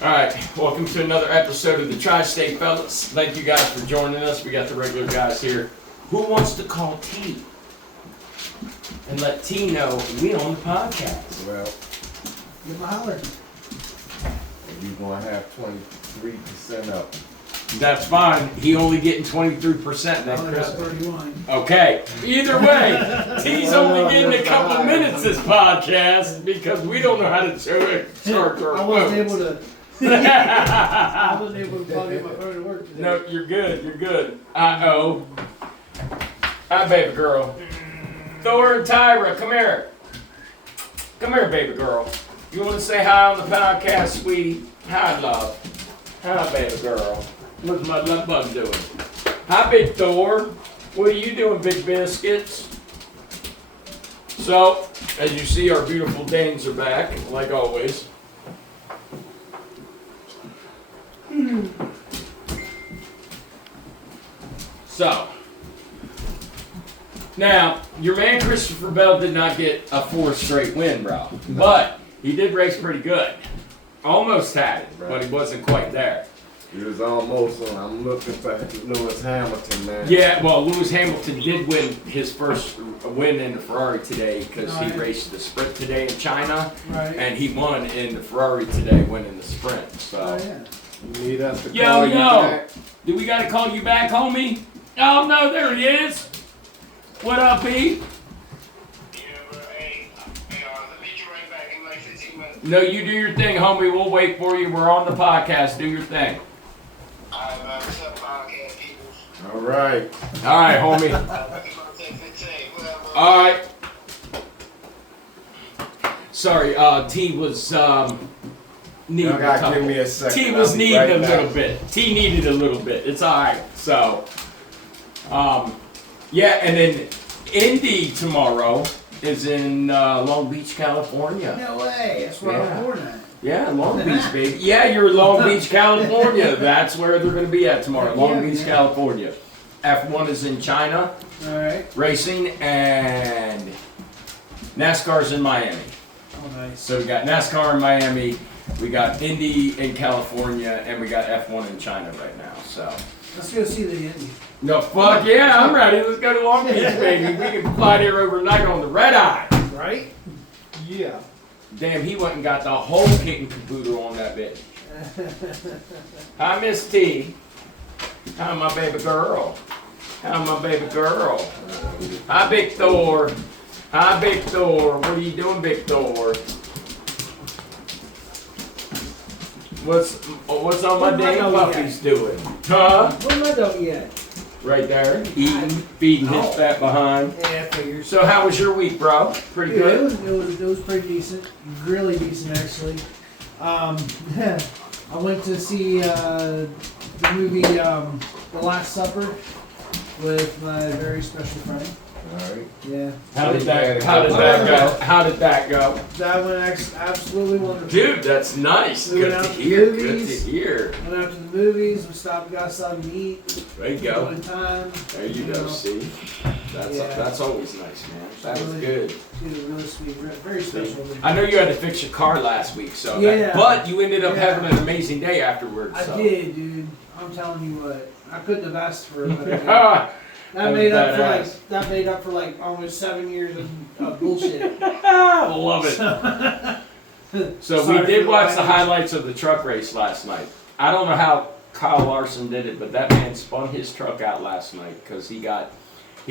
Alright, welcome to another episode of the Tri-State Fellas. Thank you guys for joining us. We got the regular guys here. Who wants to call T? And let T know we on the podcast. Well, Give him a holler. you're gonna have 23% up. That's fine. He only getting 23% I next only got Christmas. 31. Okay. Either way, T's only getting a couple minutes this podcast because we don't know how to charge our I wasn't phones. able to. I wasn't able to plug in my phone to work today. No, you're good. You're good. Uh-oh. Hi, baby girl. Thor and Tyra, come here. Come here, baby girl. You want to say hi on the podcast, sweetie? Hi, love. Hi, baby girl. What's my love bug doing? Hi, big Thor. What are you doing, big biscuits? So, as you see, our beautiful Danes are back, like always. So, now, your man Christopher Bell did not get a 4th straight win, bro. But he did race pretty good. Almost had it, but he wasn't quite there. It was almost on. I'm looking for Lewis Hamilton, man. Yeah, well, Lewis Hamilton did win his first win in the Ferrari today because he Right. raced the sprint today in China, Right. and he won in the Ferrari today, winning the sprint. So, Oh, yeah. You need us to Yo, call you yo. back? do we got to call you back, homie? Oh no, there he is. What up, E? No, you do your thing, homie. We'll wait for you. We're on the podcast. Do your thing. All right. All right, homie. All right. Sorry, T was needing Y'all a gotta couple. give me a second. T was I'll be needing right a back. little bit. T needed a little bit. It's all right. So, yeah, and then Indy tomorrow is in Long Beach, California. No way. That's where I Yeah. was born at. Yeah, Long Beach, baby. Yeah, you're in Long Beach, California. That's where they're going to be at tomorrow. Long Yeah, Beach, man. California. F1 is in China, All right. racing, and NASCAR's in Miami. Oh, nice. So we got NASCAR in Miami, we got Indy in California, and we got F1 in China right now. So, Let's go see the Indy. no, fuck yeah, I'm ready. Let's go to Long Beach, baby. We can fly there overnight on the red eye. Right? Yeah. Damn, he went and got the whole kit and caboodle on that bitch. Hi, Miss T. Hi, my baby girl. Hi, my baby girl. Hi, Big Thor. Hi, Big Thor. What are you doing, Big Thor? What's all my Where's my damn doggy puppies doing? Huh? Where's my doggy at? Right there, eating, feeding his Oh. fat behind. Yeah, I figured. So how was your week, bro? Pretty Yeah, good? it was pretty decent. Really decent, actually. I went to see the movie The Last Supper with my very special friend. All right. Yeah. How did that go? How did that go? That went absolutely wonderful. Dude, that's nice. We Good went to out to hear. the Good to movies. hear. Went out to the movies, we got something to eat, There you go. one time. There you go. know. See, that's Yeah. that's always nice, man. That was Really- good. She was really sweet, very special. I know you had to fix your car last week, so Yeah. but you ended up Yeah. having an amazing day afterwards. I So. did, dude. I'm telling you what, I couldn't have asked for a better day. That That was made up for like almost 7 years of bullshit. I love it. So Sorry we did for the watch the language. highlights of the truck race last night. I don't know how Kyle Larson did it, but that man spun his truck out last night because he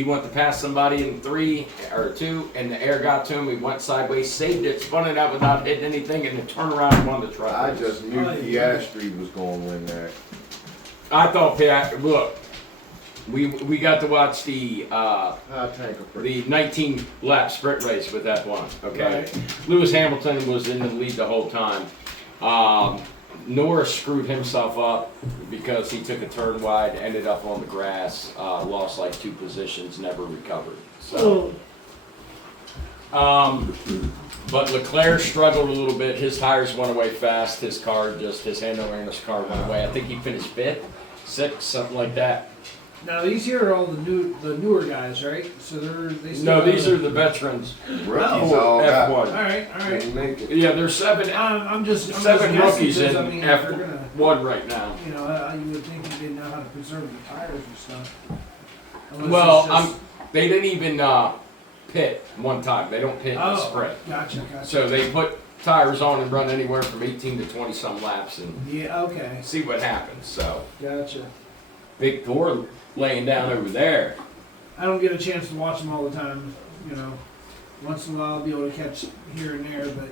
went to pass somebody in 3 or 2, and the air got to him. He went sideways, saved it, spun it out without hitting anything, and then turned around and won the truck I race. just knew Piastri was gonna win that. I thought look, we got to watch the High tanker for the 19 lap sprint race with F1. Okay, Right. Lewis Hamilton was in the lead the whole time. Norris screwed himself up because he took a turn wide, ended up on the grass, lost like 2 positions, never recovered. So, but Leclerc struggled a little bit. His tires went away fast. His car his handle awareness car went away. I think he finished 5th, 6th, something like that. Now these here are all the newer guys, right? So they still No, have these are the veterans. Rookies Oh, all got. All F1. right. Didn't make it. Yeah, there's seven I'm just seven guessing rookies because, in I mean, if they're gonna, F1 right now. you know, you would think they know how to preserve the tires and stuff. Unless Well, it's just- they didn't even pit one time. They don't pit in the Oh, sprint. gotcha. So they put tires on and run anywhere from 18 to 20 some laps and Yeah, okay, see what happens. So gotcha. Big Thor laying down over there. I don't get a chance to watch them all the time, you know. Once in a while I'll be able to catch here and there, but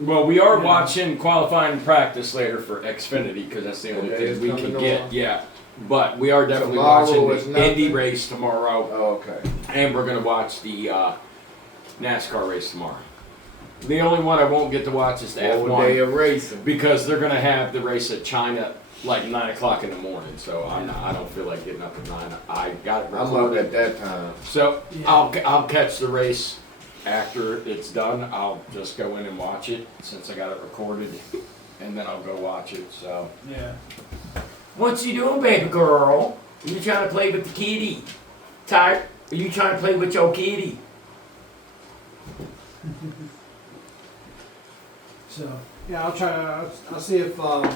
Well, we are Yeah. watching qualifying and practice later for Xfinity because that's the only Okay, thing it's we coming can get. on. Yeah, but we are definitely Tomorrow watching is the nothing? Indy race tomorrow, Oh, okay. and we're gonna watch the NASCAR race tomorrow. The only one I won't get to watch is the All F1 day of racing. because they're gonna have the race at China like 9 o'clock in the morning. So I don't feel like getting up at 9. I got it I'm up recorded. at that time. So Yeah. I'll catch the race after it's done. I'll just go in and watch it since I got it recorded, and then I'll go watch it. So yeah. what you doing, baby girl? Are you trying to play with the kitty? Tired? Are you trying to play with your kitty? So yeah, I'll try. I'll see if tomorrow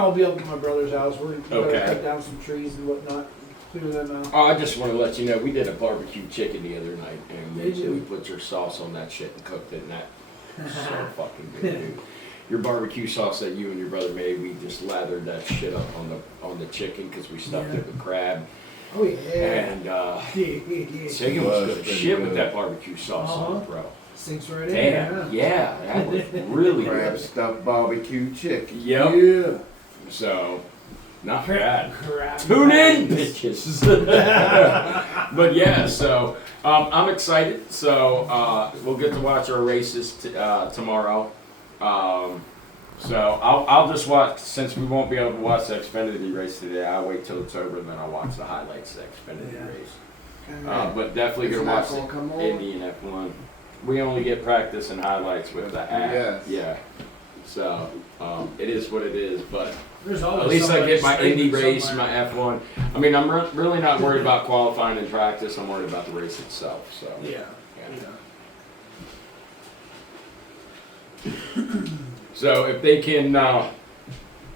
I'll be up at my brother's house. We're gonna Okay. cut down some trees and whatnot, clear them out. Oh, I just want to let you know we did a barbecue chicken the other night, and Did you? we put your sauce on that shit and cooked it, and that so fucking good, dude. Your barbecue sauce that you and your brother made, we just lathered that shit up on the chicken because we stuffed Yeah. it with crab, Oh yeah. and chicken was Was good as pretty shit with good. that barbecue sauce on it, bro. Sinks right in. Damn, yeah, that was really Crab good. stuffed barbecue chicken. Yep. Yeah. So, not bad. Crap. Tune in, bitches. But yeah, so I'm excited. So we'll get to watch our races tomorrow. So I'll just watch, since we won't be able to watch the Xfinity race today. I'll wait till it's over and then I'll watch the highlights of the Xfinity Yeah. race. But definitely It's gonna not watch gonna come the on? Indy and F1. We only get practice and highlights with the app. Yes. Yeah. So it is what it is, but. There's always At least I somebody get my Indy screaming race, somewhere. my F1. I mean, I'm really not worried about qualifying and practice. I'm worried about the race itself. So Yeah. So if they can, I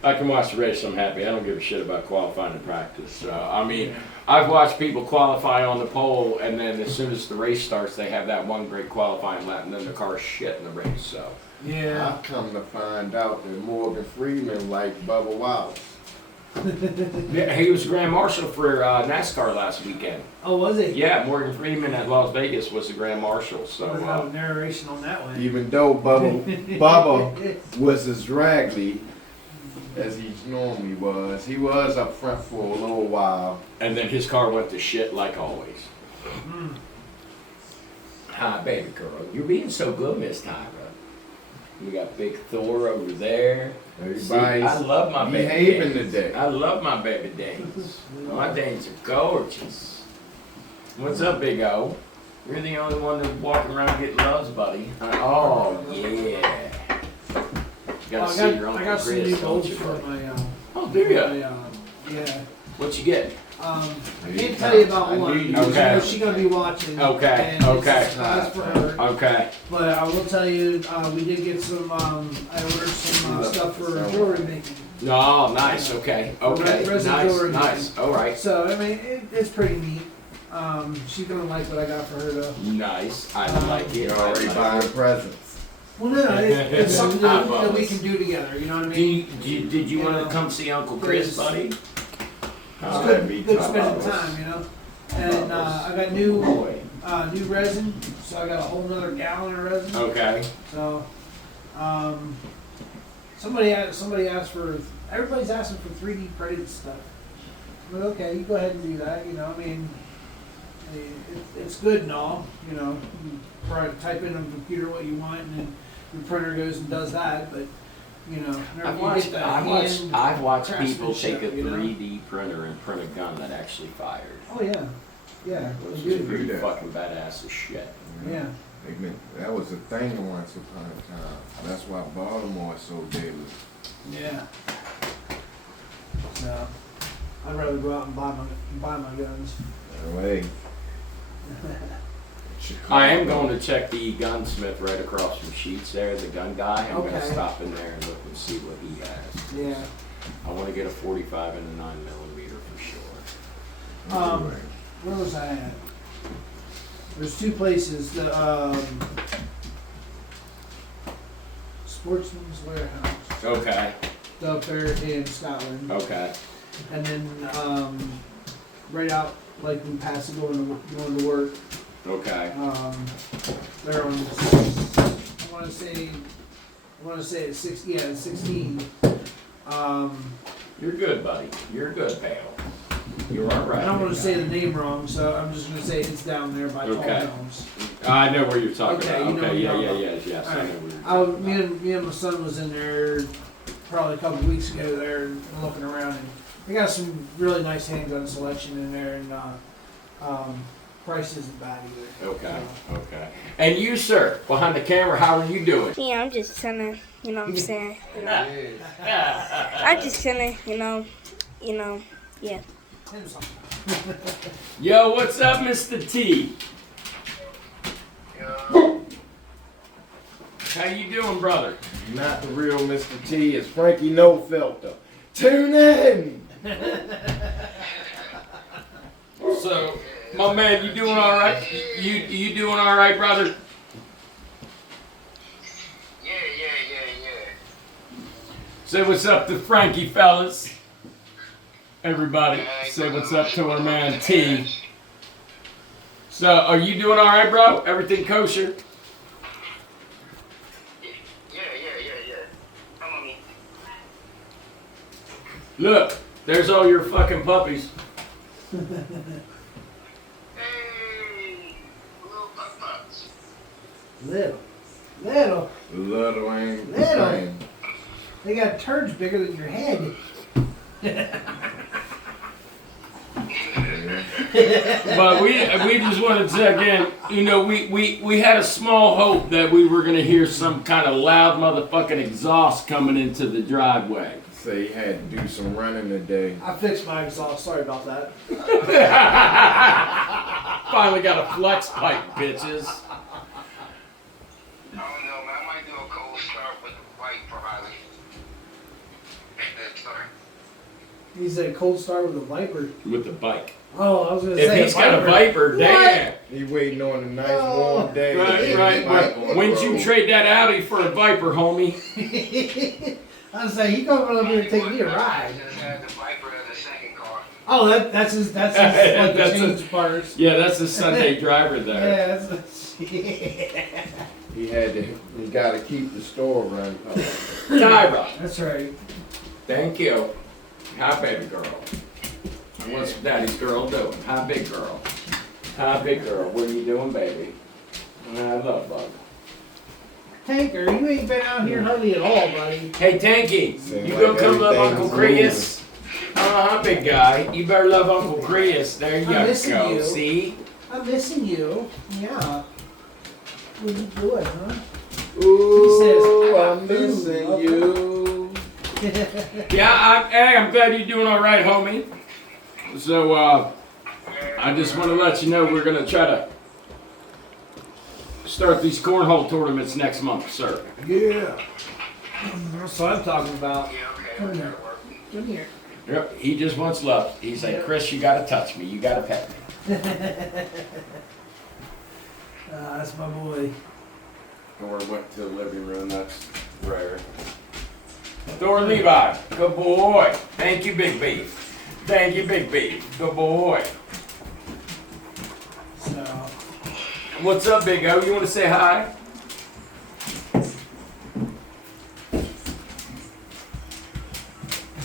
can watch the race. I'm happy. I don't give a shit about qualifying and practice. So I mean, I've watched people qualify on the pole, and then as soon as the race starts, they have that one great qualifying lap, and then the car's shit in the race. So Yeah. I come to find out that Morgan Freeman liked Bubba Wallace. yeah, he was Grand Marshal for NASCAR last weekend. Oh, was it? Yeah, Morgan Freeman at Las Vegas was the Grand Marshal. So So. have a narration on that one. Even though Bubba was as raggedy as he normally was, he was up front for a little while. And then his car went to shit like always. Mm. Hi, baby girl. You're being so good, Miss Tyra. We got Big Thor over there. See, I Everybody's love my baby behaving dames. today. I love my baby dames. My dames are gorgeous. What's up, Big O? You're the only one that's walking around getting loves, buddy. Oh, yeah. You gotta see your I Uncle got some Chris, new don't bolts you, for buddy? my Oh, do ya? yeah. What you get? I can't tell you about I one. knew you because was you know gonna- she's gonna be watching. Okay, and okay. It's a surprise for her. Okay. But I will tell you, we did get some. I ordered some stuff for jewelry making. No, nice. Okay. Okay. Resin Nice. jewelry. Nice. All right. So I mean, it's pretty neat. She's gonna like what I got for her though. Nice. I like it. You're I already like buying it. presents. Well, no, it's something I that we was. can do together. You know what I mean? Did you want to come see Uncle Chris, buddy? It's Oh, good, that'd be good tough. spending time, you know. And I got new Boy. new resin, so I got a whole nother gallon of resin. Okay. So, somebody asked for. Everybody's asking for 3D printed stuff. But okay, you go ahead and do that. You know, I mean, it's good and all. You know, you probably type in on the computer what you want, and then your printer goes and does that. But you know, whenever you get that I've watched people craftsmanship, take a you know? 3D printer and print a gun that actually fired. Oh yeah, yeah, Which they is do. pretty that. fucking badass as shit. Yeah. That was a thing once upon a time. That's why Baltimore is so deadly. Yeah. So, I'd rather go out and buy my guns. Hey. I am going to check the gunsmith right across from Sheets there, the gun guy. I'm going to Okay. stop in there and look and see what he has. Yeah. I want to get a 45 and a 9mm for sure. Where was I at? There's two places. The Sportsman's Warehouse Okay, up there in Scotland, okay, and then right out like we pass it going to work. okay. They're on. I want to say it's 16. Yeah, it's 16. You're good, buddy. You're good, pal. You're all right. I don't want to say the name wrong, so I'm just gonna say it's down there by Tall Okay. Elms. I know where you're talking Okay, about. you know Okay, what yeah, I'm yeah, talking yeah, yes. I know where you're talking Me and my son was in there probably a couple weeks ago there looking around, and they got some really nice handgun selection in there, and price isn't bad either. Okay, okay. And you, sir, behind the camera, how are you doing? Yeah, I'm just gonna, you know what I'm saying? You know, I'm just gonna, yeah. Yo, what's up, Mr. T? How you doing, brother? Not the real Mr. T. It's Frankie No Filter. Tune in. So, my man, you doing all right? You doing all right, brother? Yeah. Say what's up to Frankie, fellas. Everybody, say what's up to our man T. So, are you doing all right, bro? Everything kosher? Yeah. Come on me. Look, there's all your fucking puppies. Hey, little pups. Little. Little ain't the Little. same. They got turds bigger than your head. But we just want to check in. You know, we had a small hope that we were gonna hear some kind of loud motherfucking exhaust coming into the driveway. Say he had to do some running today. I fixed my exhaust. Sorry about that. Finally got a flex pipe, bitches. I don't know, man. I might do a cold start with the bike probably. Sorry. He said cold start with a Viper. With the bike. Oh, I was gonna If say he's got a Viper, damn. He waiting on a nice warm day. Right. When'd you trade that Audi for a Viper, homie? I was saying, he coming up here to take me a ride. Just had the Viper as a second car. Oh, that's his like the That's change parts. Yeah, that's the Sunday driver there. Yeah, that's He got to keep the store running. Tyra, that's right. thank you. Hi, baby girl. What's daddy's girl doing? Hi, big girl. Hi, big girl. What are you doing, baby? I love bug. Tanker, you ain't been out here hardly at all, buddy. Hey, Tanky, Seems you like gonna come love Uncle everything's Creus? Big guy. You better love Uncle Creus. There you I'm missing go. you. See? I'm missing you. Yeah. What you doing, huh? Ooh, says, I'm missing you. Yeah, I'm glad you're doing all right, homie. So, I just want to let you know we're gonna try to start these cornhole tournaments next month, sir. Yeah. That's what I'm talking about. Yeah, okay. Come here. That'll work. Come here. Yep, he just wants love. He's like, Chris, you gotta touch me. You gotta pet me. That's my boy. Thor went to the living room. That's rare. Thor Levi, good boy. Thank you, Big Beef. Thank you, Big Beef. Good boy. So, What's up, Big O? You want to say hi?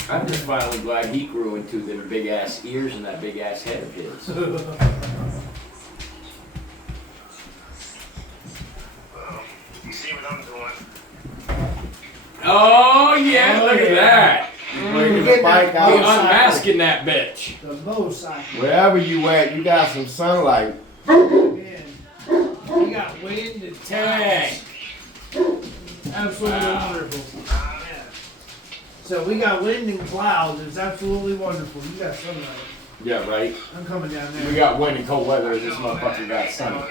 I'm just finally glad he grew into them big ass ears and that big ass head of his. Well, you see what I'm doing. Oh yeah, look at that. Bringing the bike He outside. unmasking that bitch. the motorcycle. Wherever you at, you got some sunlight. Man, you got wind and Dang. Absolutely Wow. wonderful. So we got wind and clouds. It's absolutely wonderful. You got sunlight. Yeah, right. I'm coming down there. We got wind and cold weather. This motherfucker got sunny.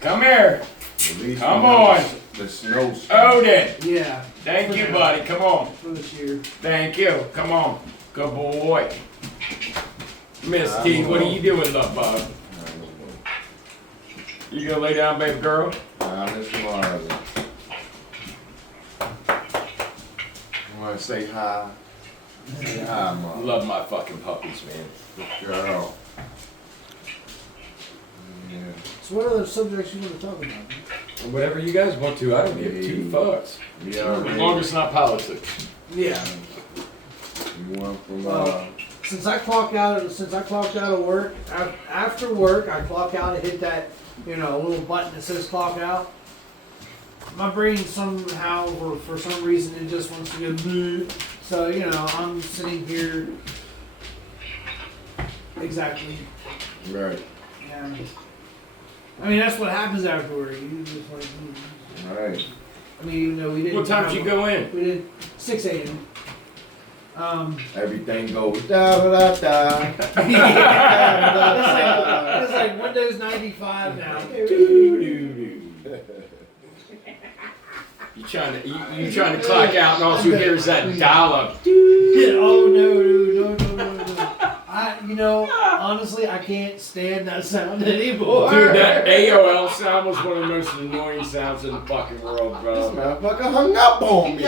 Come here. At least Come we know on. The snow. Odin. Yeah, Thank you, buddy. Come on. for this year. Thank you. Come on. Good boy. Miss T, what are you doing, love bug? You gonna lay down, baby girl? Miss Marla. You wanna say hi? Say hi, Mom. Love my fucking puppies, man. Good girl. Yeah. So what other subjects you want to talk about? Whatever you guys want to, I don't give two fucks. Yeah, As long as it's not politics. Yeah. You went from Well, since I clock out of work, after work, I clock out and hit that, little button that says clock out. My brain somehow, or for some reason, it just wants to go bleh. So, I'm sitting here. Exactly. right. Yeah. I mean, that's what happens after work. You just like, Right. I mean, we didn't. What time did you go in? We did 6 a.m. Everything goes da da da. It's like Windows 95 now. You trying to clock out, and all you hear is that dial-up. Oh no. Honestly, I can't stand that sound anymore. Dude, that AOL sound was one of the most annoying sounds in the fucking world, This bro. motherfucker hung up on me.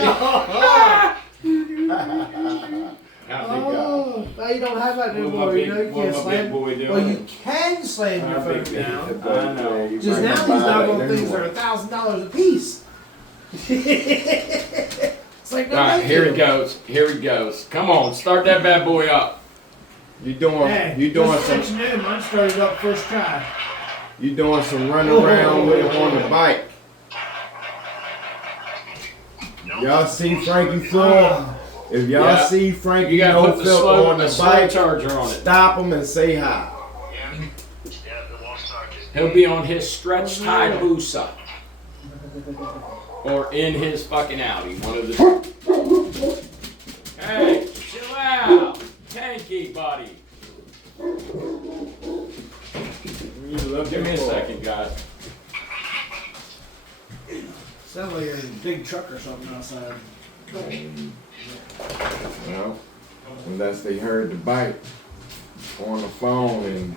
Oh, now you don't have that What anymore. my You can't big slam. boy doing? Well, you can slam your My big phone baby. down. I know. Just now, these doggone things are $1,000 a piece. It's like no. All right, thank here you. he goes. Here he goes. Come on, start that bad boy up. You doing Just some let you know, mine started up first try. run around with him on the bike. Y'all see Frankie Floyd? If y'all Yeah. see Frankie You gotta no put the filter slow, on the the slow bike, charger on it. stop him and say hi. Yeah, the Lost Ark is He'll be on his stretched Hayabusa. Or in his fucking Audi. One of the. Hey, chill out. Tanky, buddy. Give me a second, guys. Sounds like a big truck or something outside. Well, unless they heard the bike on the phone and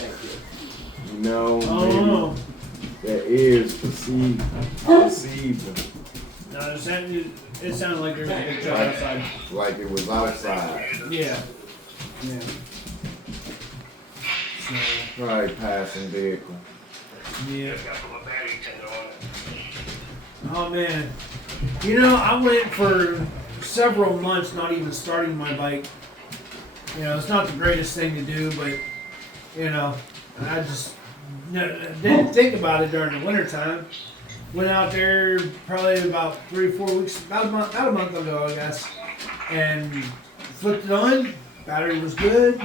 maybe Oh, their ears perceived. no, it sounded like there was a big truck outside. Like it was outside. Yeah. Yeah. So, Probably passing vehicle. yeah. got to put a battery tender on it. Oh man. I went for several months not even starting my bike. It's not the greatest thing to do, but I just didn't think about it during the wintertime. Went out there probably about 3 or 4 weeks, about a month ago, I guess, and flipped it on. Battery was good.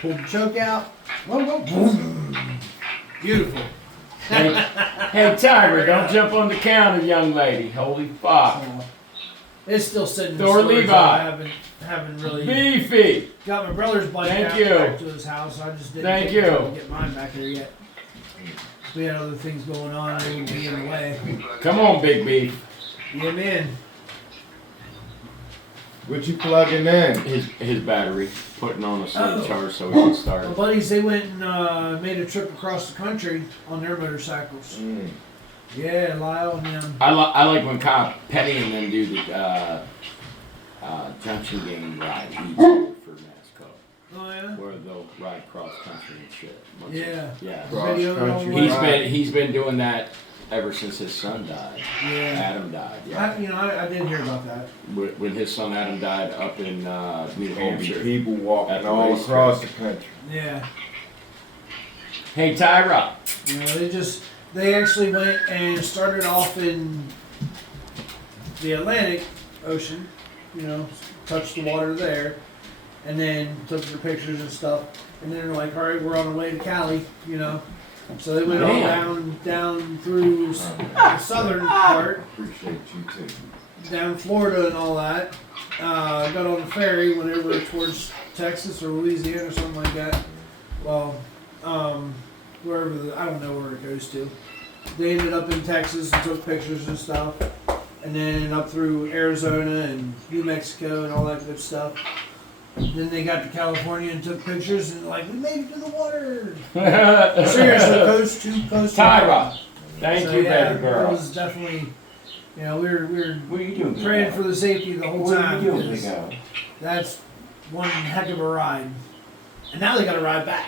Pulled the choke out. Boom. Beautiful. Hey, Tiger, don't jump on the counter, young lady. Holy fuck. It's still sitting in Thor storage. Levi. I haven't really Beefy. got my brother's bike Thank back you. to his house. I just didn't Thank take the time you. to get mine back here yet. We had other things going on. They would be in the way. Come on, Big Beef. Yeah, man. What you plugging in? His battery. Putting on a slow Oh. charge so he can My start. buddies, they went and made a trip across the country on their motorcycles. Mm. Yeah, Lyle and them. I like when Kyle Petty and them do the junction game ride each year for NASCAR. Oh yeah. Where they'll ride cross country and shit. Yeah. Yeah. Cross Video country on ride. He's been doing that ever since his son died. Yeah. Adam died. Yeah. I did hear about that. When his son Adam died up in New Gonna be Hampshire. people walking At the all racetrack. across the country. Yeah. Hey Tyra. They actually went and started off in the Atlantic Ocean, touched the water there, and then took their pictures and stuff. And then they're like, all right, we're on the way to Cali, So they went all down through the southern part, Appreciate you too. down Florida and all that. Got on the ferry, went over towards Texas or Louisiana or something like that. Well, wherever I don't know where it goes to. They ended up in Texas and took pictures and stuff, and then up through Arizona and New Mexico and all that good stuff. Then they got to California and took pictures and like, we made it to the water. Seriously, coast to coast. Tyra, thank you, yeah, baby girl. It was definitely, we were What are you doing? praying for the safety the whole What are time. you doing, 'cause big guy? that's one heck of a ride. And now they got to ride back.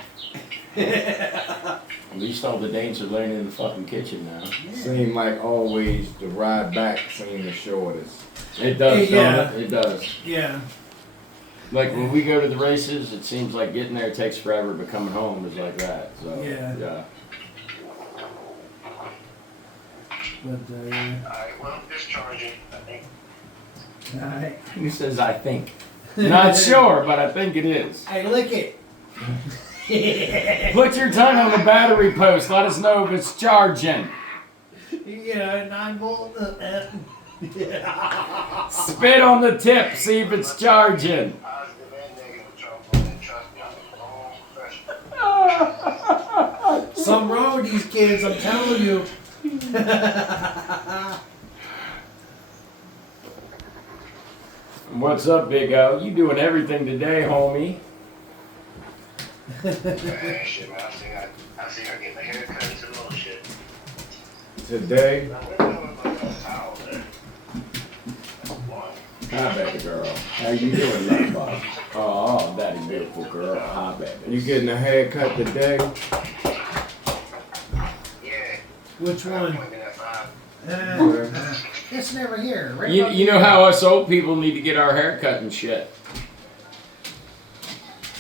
At least all the Danes are laying in the fucking kitchen now. Seem like always the ride back seemed the shortest. It does, Yeah. don't it? It does. Yeah. Like when we go to the races, it seems like getting there takes forever, but coming home is like that. So Yeah. yeah. But yeah. Alright, well, discharging, I think. All right. Who says I think? Not sure, but I think it is. Hey, lick it. Put your tongue on the battery post. Let us know if it's charging. 9-volt. Spit on the tip. See if it's charging. Positive and negative trouble, and trust me, I'm a long professional. Something wrong with these kids, I'm telling you. What's up, Big O? You doing everything today, homie? Man, shit, man, I see her getting a haircut and some little shit. Today, Now, where the hell is my towel there? One. Hi, baby girl. How you doing, love bug? Oh, daddy, beautiful girl. Hi, baby. you getting a haircut today? Yeah. Which one? Appointment at 5. It's never here. Right You know how us old people need to get our hair cut and shit.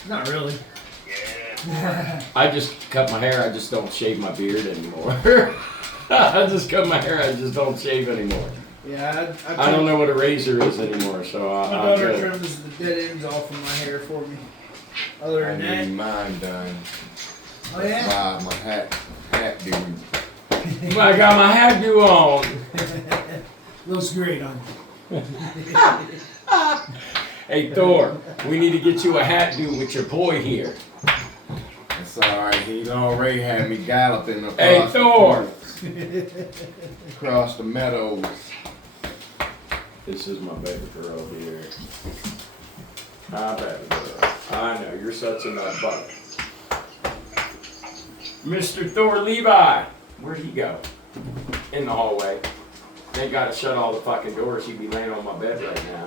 Not really. Yeah. I just cut my hair. I just don't shave my beard anymore. I just cut my hair. I just don't shave anymore. Yeah, I don't know what a razor is anymore, so My I'm daughter good. trims the dead ends off of my hair for me. Other I than need mine done. that, oh yeah. Buy my hat dude. I got my hairdo on. Looks great on you. Hey Thor, we need to get you a hat do with your boy here. It's alright, he's already had me galloping across Hey, the Thor. fields, across the meadows. This is my baby girl here. Hi, baby girl. I know, you're such a nut buck. Mr. Thor Levi, where'd he go? In the hallway. They gotta shut all the fucking doors. He'd be laying on my bed right now.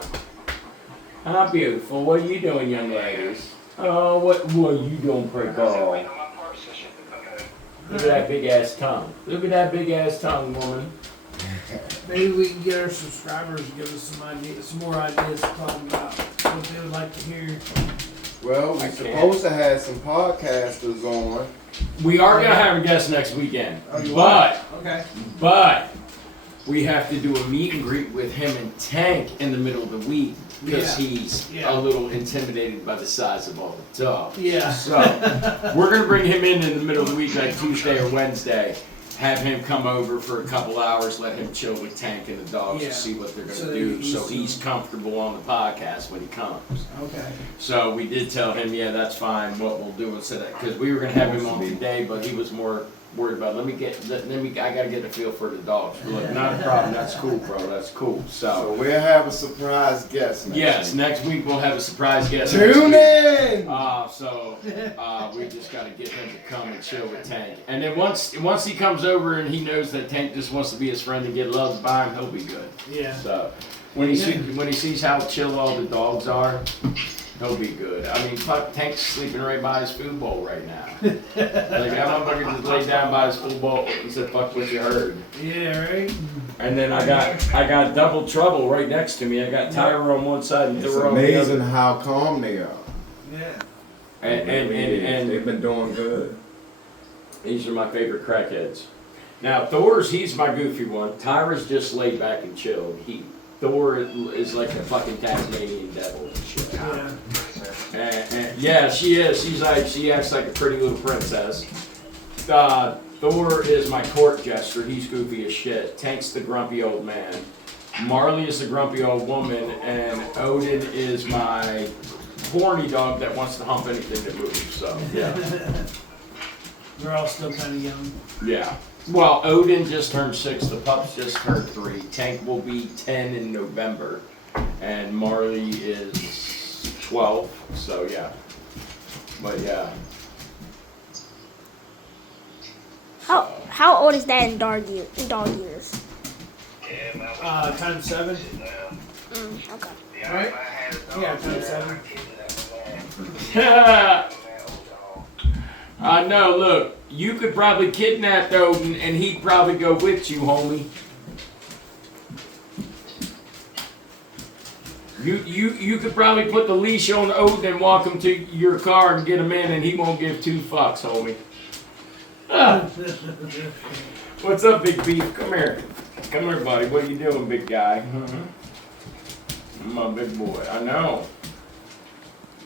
Hi, beautiful. What are you doing, young ladies? Oh, what are you doing, pretty girl? Wait on my parts, so shit. Okay. Look at that big ass tongue. Look at that big ass tongue, woman. Maybe we can get our subscribers to give us some more ideas to talk about what they would like to hear. Well, we're I can't. supposed to have some podcasters on. We are gonna have a guest next weekend, Oh, you but Okay. we have to do a meet and greet with him and Tank in the middle of the week because Yeah. he's Yeah. a little intimidated by the size of all the dogs. Yeah. So we're gonna bring him in the middle of the week, like Tuesday or Wednesday. Have him come over for a couple hours, let him chill with Tank and the dogs Yeah. and see what they're gonna So that do, he's- so he's comfortable on the podcast when he comes. Okay. So we did tell him, yeah, that's fine. What we'll do instead of, because we were gonna have him on today, but he was more worried about. I gotta get a feel for the dogs. We're like, not a problem. That's cool, bro. That's cool. So So we'll have a surprise guest next yes, week. next week we'll have a surprise guest. next Tune week. in! We just gotta get him to come and chill with Tank. And then once he comes over and he knows that Tank just wants to be his friend and get loved by him, he'll be good. Yeah. So when he sees how chill all the dogs are, he'll be good. I mean, fuck, Tank's sleeping right by his food bowl right now. Like that motherfucker just laid down by his food bowl and said, "Fuck what you heard." Yeah. Right. And then I got double trouble right next to me. I got Tyra on one side and It's Thor on the amazing other. how calm they are. Yeah. And they've been doing good. these are my favorite crackheads. Now he's my goofy one. Tyra's just laid back and chilled. Thor is like a fucking Tasmanian devil and shit. Yeah. And yeah, she is. She acts like a pretty little princess. Thor is my court jester. He's goofy as shit. Tank's the grumpy old man. Marley is the grumpy old woman, and Odin is my horny dog that wants to hump anything that moves. So yeah, They're all still kind of young. yeah. Well, Odin just turned 6. The pups just turned 3. Tank will be 10 in November, and Marley is 12. So yeah, but yeah. How old is that in dog years? Yeah, man. Times 7. Okay. Yeah, Right? if I had a dog, Yeah, times 7. I'd kidnap a man. I know, look, you could probably kidnap Odin and he'd probably go with you, homie. You could probably put the leash on Odin and walk him to your car and get him in and he won't give 2 fucks, homie. Ah. What's up, Big Beef? Come here. Come here, buddy. What are you doing, big guy? I'm a big boy. I know.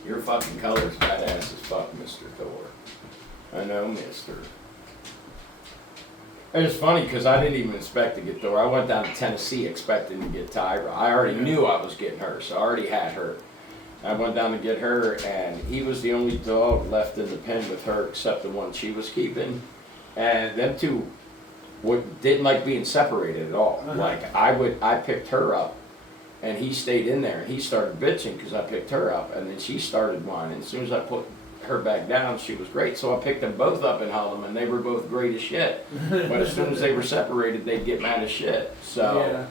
Your fucking color's badass as fuck, Mr. Thor. I know, mister. It's funny because I didn't even expect to get Thor. I went down to Tennessee expecting to get Tyra. I already knew I was getting her, so I already had her. I went down to get her, and he was the only dog left in the pen with her except the one she was keeping. And them two didn't like being separated at all. Like, I picked her up, and he stayed in there, and he started bitching because I picked her up, and then she started whining. As soon as I put her back down, she was great. So I picked them both up and held them, and they were both great as shit. But as soon as they were separated, they'd get mad as shit. So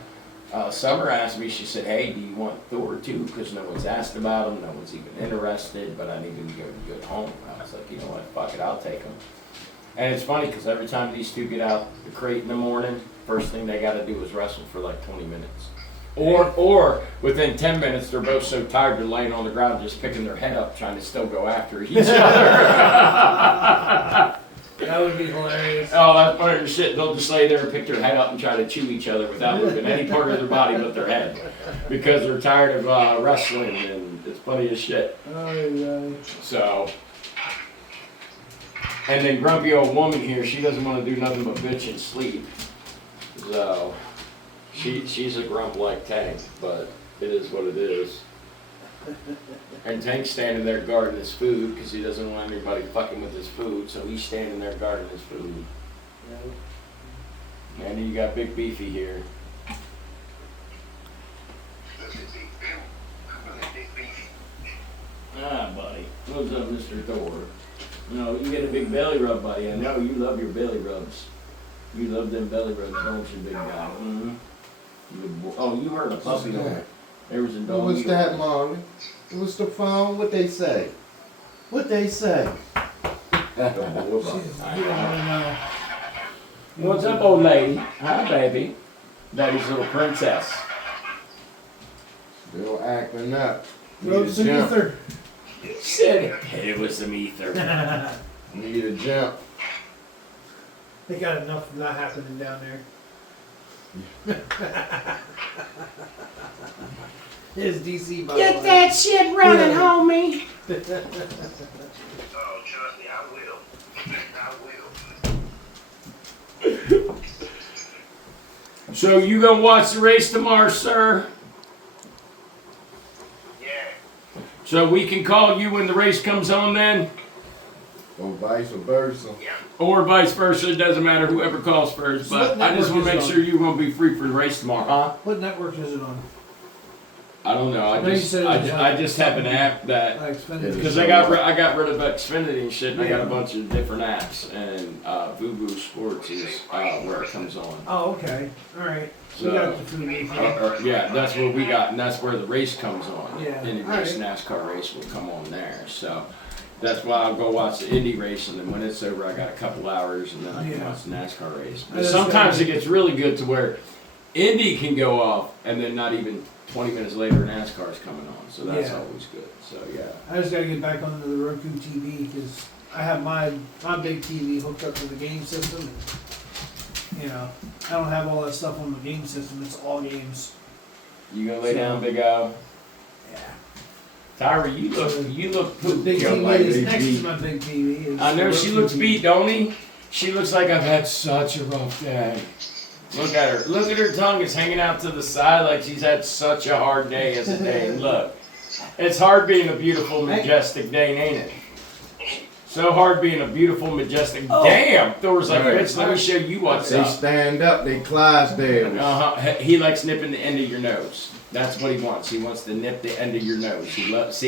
Summer asked me, she said, hey, do you want Thor too? Because no one's asked about him, no one's even interested, but I need him to go to a good home. And I was like, you know what, fuck it, I'll take him. And it's funny because every time these two get out the crate in the morning, first thing they got to do is wrestle for like 20 minutes. Or within 10 minutes, they're both so tired they're laying on the ground just picking their head up, trying to still go after each other. That would be hilarious. Oh, that's funny as shit. They'll just lay there and pick their head up and try to chew each other without moving any part of their body but their head. Because they're tired of wrestling, and it's funny as shit. So, and then grumpy old woman here, she doesn't want to do nothing but bitch and sleep. So, she's a grump like Tank, but it is what it is. And Tank's standing there guarding his food because he doesn't want anybody fucking with his food, so he's standing there guarding his food. And then you got Big Beefy here. Ah, buddy. What's up, Mr. Thor? No, you get a big belly rub, buddy. I know you love your belly rubs. You love them belly rubs, don't you, big guy? Mm-hmm. Oh, you heard a puppy on there. There was a dog. What was that, Marley? It was the phone. What they say? What they say? What's up, old lady? Hi, baby. Daddy's little princess. Still acting up. Rose some ether. Said it was some ether. Need a jump. They got enough of that happening down there. It's DC, by the way. Get that shit running, homie. Oh, trust me, I will. I will. So you gonna watch the race tomorrow, sir? Yeah. So we can call you when the race comes on then? Or vice versa. Or vice versa, it doesn't matter, whoever calls first. So But what I just want to network make is it sure you're gonna be free for the race tomorrow, huh? What network is it on? I don't know. No, you said it was I just have an app that Like Xfinity. because I got rid of Xfinity and shit. And I got a bunch of different apps, and Vubu Sports is where it comes on. Oh, okay. All right. So, We got the food. yeah, that's what we got, and that's where the race comes on. Yeah, Indy race, NASCAR race will come on there. So that's why I'll go watch the Indy race, and then when it's over, I got a couple hours, and then I can Yeah. watch the NASCAR race. I But just sometimes got- it gets really good to where Indy can go off, and then not even 20 minutes later, NASCAR's coming on. So that's Yeah. always good. So yeah. I just gotta get back onto the Roku TV because I have my big TV hooked up to the game system. And, you know, I don't have all that stuff on the game system. It's all games. You gonna lay down, Big O? Yeah. Tyra, you look The pooped big young TV like is Big next B. to my big TV. Is I know the she Roku looks TV. beat, don't he? She looks like I've had such a rough day. Look at her. Look at her tongue. It's hanging out to the side like she's had such a hard day as a day. And look, it's hard being a beautiful, majestic day, ain't it? So hard being a beautiful, majestic. Damn! Thor's like, Right. bitch, let me show you what's They up. stand up, they Clydesdales. He likes nipping the end of your nose. That's what he wants. He wants to nip the end of your nose. He loves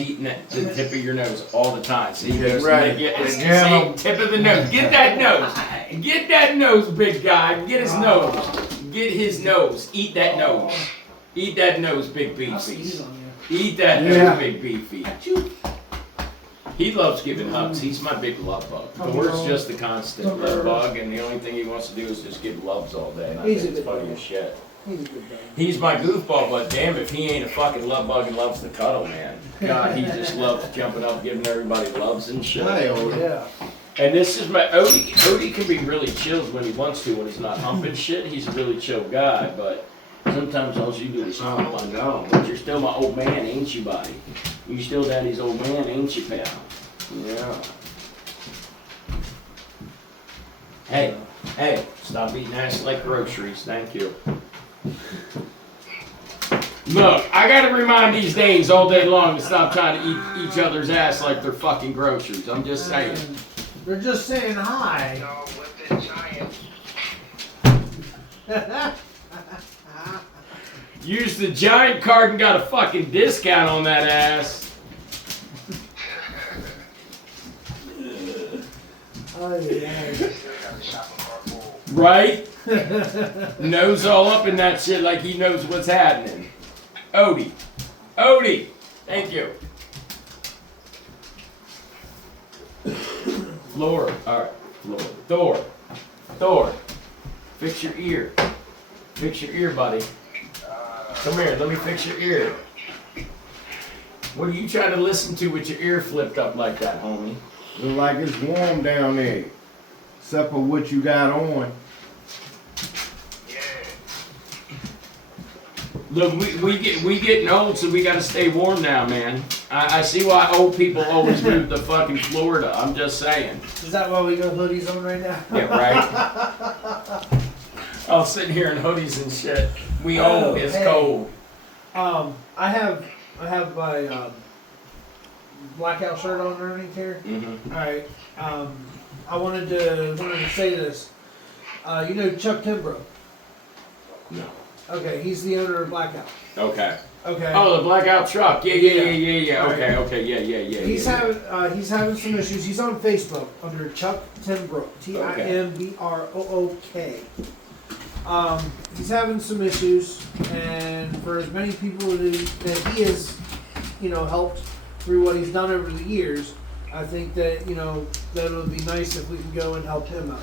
eating the tip of your nose all the time. See, Yeah, right. See, tip of the nose. Get that nose. Get that nose, big guy. Get his nose. Get his nose. Eat that nose. Eat that nose, big beefy. Eat that Yeah. nose, big beefy. He loves giving hugs. He's my big love bug. Thor's just the constant love bug, and the only thing he wants to do is just give loves all day. And I He's think a it's good funny guy. as shit. He's a good guy. He's my goofball, but damn if he ain't a fucking love bug and loves to cuddle, man. God, he just loves jumping up, giving everybody loves and shit. Hi, Odie. Yeah. And this is my Odie. Odie can be really chilled when he wants to, when he's not humping shit. He's a really chill guy, but sometimes all you do is hump. I know, but you're still my old man, ain't you, buddy? You still daddy's old man, ain't you, pal? Yeah. Hey, stop eating ass like groceries. Thank you. Look, I gotta remind these dames all day long to stop trying to eat each other's ass like they're fucking groceries. I'm just saying. They're just saying hi. Dog with the giant. Use the giant card and got a fucking discount on that ass. Oh, yeah. Still got the shopping cart full. Right? Nose all up in that shit like he knows what's happening. Odie. Odie. Thank you. Floor. Alright. Floor. Thor. Fix your ear. Fix your ear, buddy. Come here, let me fix your ear. What are you trying to listen to with your ear flipped up like that, homie? Look like it's warm down there. Except for what you got on. Yeah. Look, we getting old, so we gotta stay warm now, man. I see why old people always move to fucking Florida. I'm just saying. Is that why we got hoodies on right now? Yeah, right? I'll sit here in hoodies and shit. We old, it's hey. cold. I have my blackout shirt on underneath here. Mm-hmm. All right. I wanted to say this. You know Chuck Timbrow? No. Okay, he's the owner of Blackout. Okay. Okay. Oh, the blackout truck. Yeah. All Okay, right. okay, yeah. He's having some issues. He's on Facebook under Chuck Timbrook, Timbrook. He's having some issues, and for as many people that he has, helped through what he's done over the years, I think that that it would be nice if we can go and help him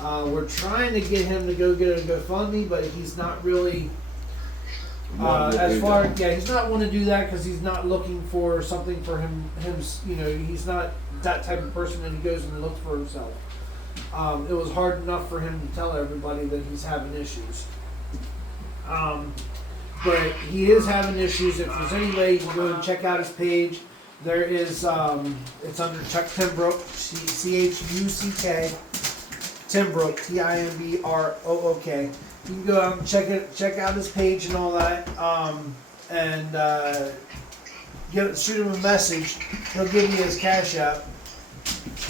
out. We're trying to get him to go get a GoFundMe, but he's not really. He's not want to do that because he's not looking for something for him. He's not that type of person that he goes and looks for himself. It was hard enough for him to tell everybody that he's having issues. But he is having issues. If there's any way you can go and check out his page, there is, it's under Chuck Timbrook, CHUCK, Timbrook, Timbrook. You can go out and check out his page and all that, and shoot him a message. He'll give you his cash app.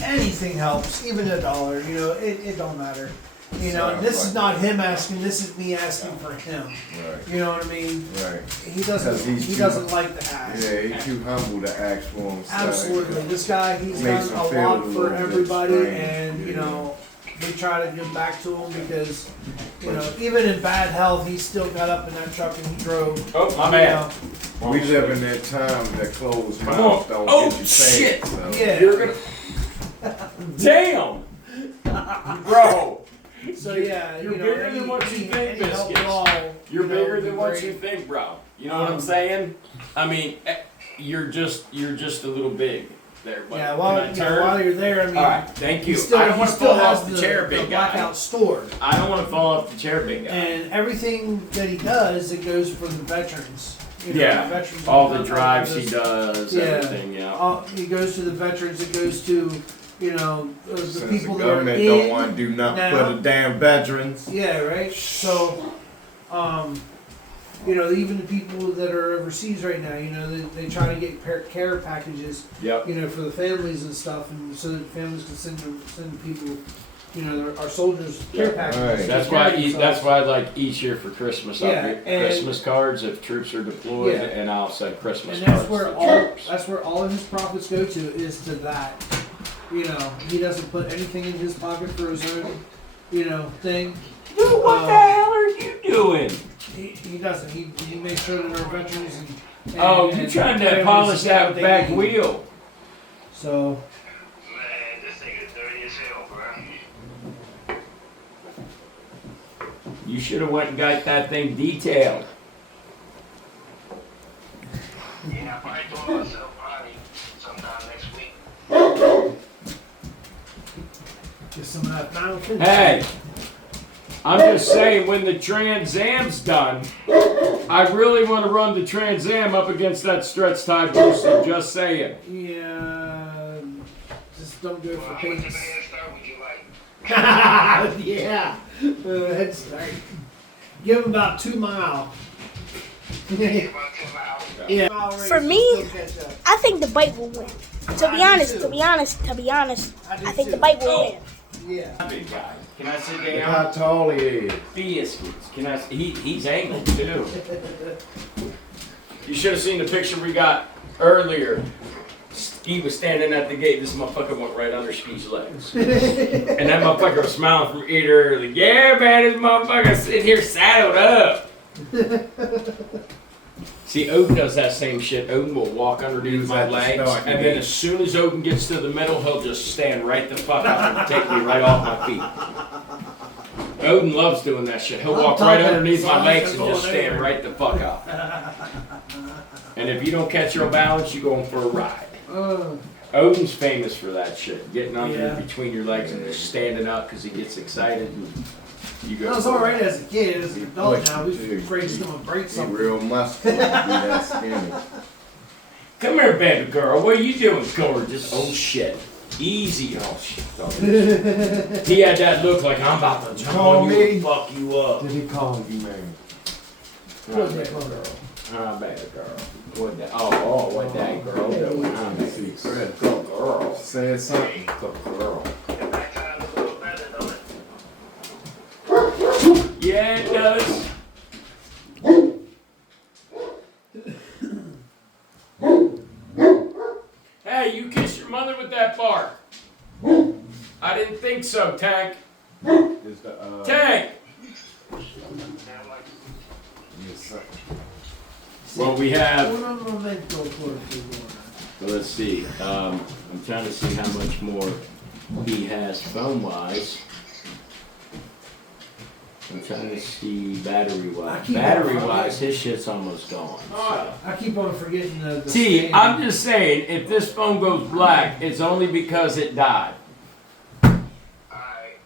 Anything helps, even $1. It don't matter. And this is not him asking. This is me asking for him. Right. You know what I mean? Right. He doesn't like to ask. Yeah, he's too humble to ask for himself. Absolutely. This guy, he's Makes done him a feel lot a for little bit everybody, strange. and Yeah. we try to give back to him because even in bad health, he still got up in that truck and he drove. Oh, my bad. We live in that time that closed Come mouths on. don't Oh, get you shit. paid. So. Yeah. You're gonna. Damn! Bro! So You're- yeah, you're bigger than what you think, any help Biscuits. at all, You're bigger than would what be you great. think, bro. You know what I'm saying? I mean, you're just a little big there, buddy. Yeah, Can while, I turn? while you're there, I mean, All right, thank you. he still, I don't want to fall has off the chair, the big guy. blackout store. I don't want to fall off the chair, big guy. And everything that he does, it goes for the veterans. Yeah, the veterans all the all drives this- he does, Yeah. everything, yeah. He goes to the veterans. It goes to you know, the Since the people that are government don't in. want to do nothing now. for the damn veterans. Yeah, right. So, you know, even the people that are overseas right now, you know, they try to get care packages, Yep. you know, for the families and stuff, and so that families can send people, you know, our soldiers care packages. Right. to That's take why. care of That's themselves. why, like each year for Christmas, I'll Yeah, get and- Christmas cards if troops are deployed, Yeah. and I'll send Christmas And cards that's where to all troops. that's where all of his profits go to is to that. You know, he doesn't put anything in his pocket for his own, you know, thing. Dude, what the hell are you doing? He doesn't. He makes sure that our veterans and Oh, and you trying to families polish get what that they back need. wheel? So Man, this nigga's dirty as hell, bro. You should have went and got that thing detailed. Yeah, I probably doing myself probably sometime next week. get some of that final finish. Hey, I'm just saying, when the Trans Am's done, I really want to run the Trans Am up against that stretch tie booster. Just saying. Yeah, just don't go Well, for how much of a paints. head start would you like? Yeah, head start. Give him about 2 miles. About 10 miles. Yeah. For me, I think the bike will win. To be honest, I think the bike will win. Yeah. Big guy. Can I sit Look down? how tall he is. Biscuits. Can I? He's angled too. You should have seen the picture we got earlier. Ski was standing at the gate. This motherfucker went right under Ski's legs, and that motherfucker was smiling from ear to ear. Like, yeah, man, this motherfucker sitting here saddled up. See, Odin does that same shit. Odin will walk underneath was my at the legs, start, and he then did. as soon as Odin gets to the middle, he'll just stand right the fuck up and take me right off my feet. Odin loves doing that shit. He'll I'm walk right talking underneath my songs legs are and just going stand there. right the fuck up. And if you don't catch your balance, you're going for a ride. Odin's famous for that shit. Getting under Yeah. between your legs and just standing up because he gets excited. And you go. That was for a all right ride. as a kid. As an adult now, Too. we're afraid he's gonna break He something. real muscular. He that skinny. Come here, baby girl. What are you doing, gorgeous? Oh shit. Easy. Oh shit. He had that look like I'm about to jump Call on you me. and fuck you up. Did he call you, man? What that called? Baby girl. What that? Oh, what that girl doing? Baby Secret. girl. Said something. Girl. The back time's a little better, don't it? Yeah, it does. Hey, you kiss your mother with that bark. I didn't think so, Tank. Is the Tank! Man, like, yes, sir. Well, we have, What on momento for it? well, let's see. I'm trying to see how much more he has phone-wise. I'm trying to see battery-wise. I keep on Battery-wise, forgetting. his shit's almost gone. So. I keep on forgetting the See, stand. I'm just saying, if this phone goes black, it's only because it died. alright.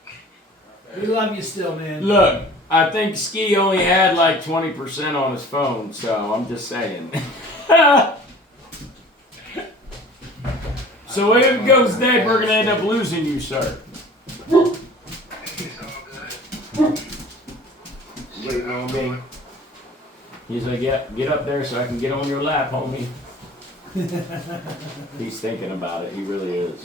We love you still, man. Look, I think Ski only had like 20% on his phone, so I'm just saying. So if it goes dead, we're gonna end up losing you, sir. It's all good. Waiting on me. He's like, yeah, get up there so I can get on your lap, homie. He's thinking about it, he really is.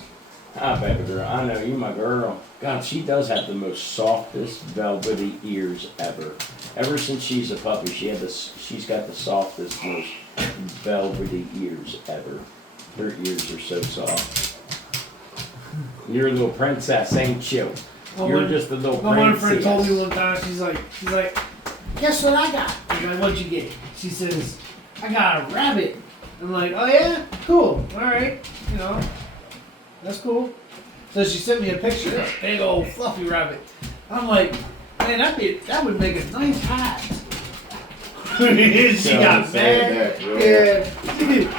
Ah, baby girl, I know, you my girl. God, she does have the most softest velvety ears ever. Ever since she's a puppy, she's got the softest, most velvety ears ever. Her ears are so soft. You're a little princess, ain't you? Well, You're when- just a little My one friend princess. told me one time, she's like, guess what I got? I'm like, what'd you get? She says, I got a rabbit. I'm like, oh yeah? Cool. Alright. You know, that's cool. So she sent me a picture of this big old fluffy rabbit. I'm like, man, that would make a nice hat. She So got said mad. that, really? Yeah.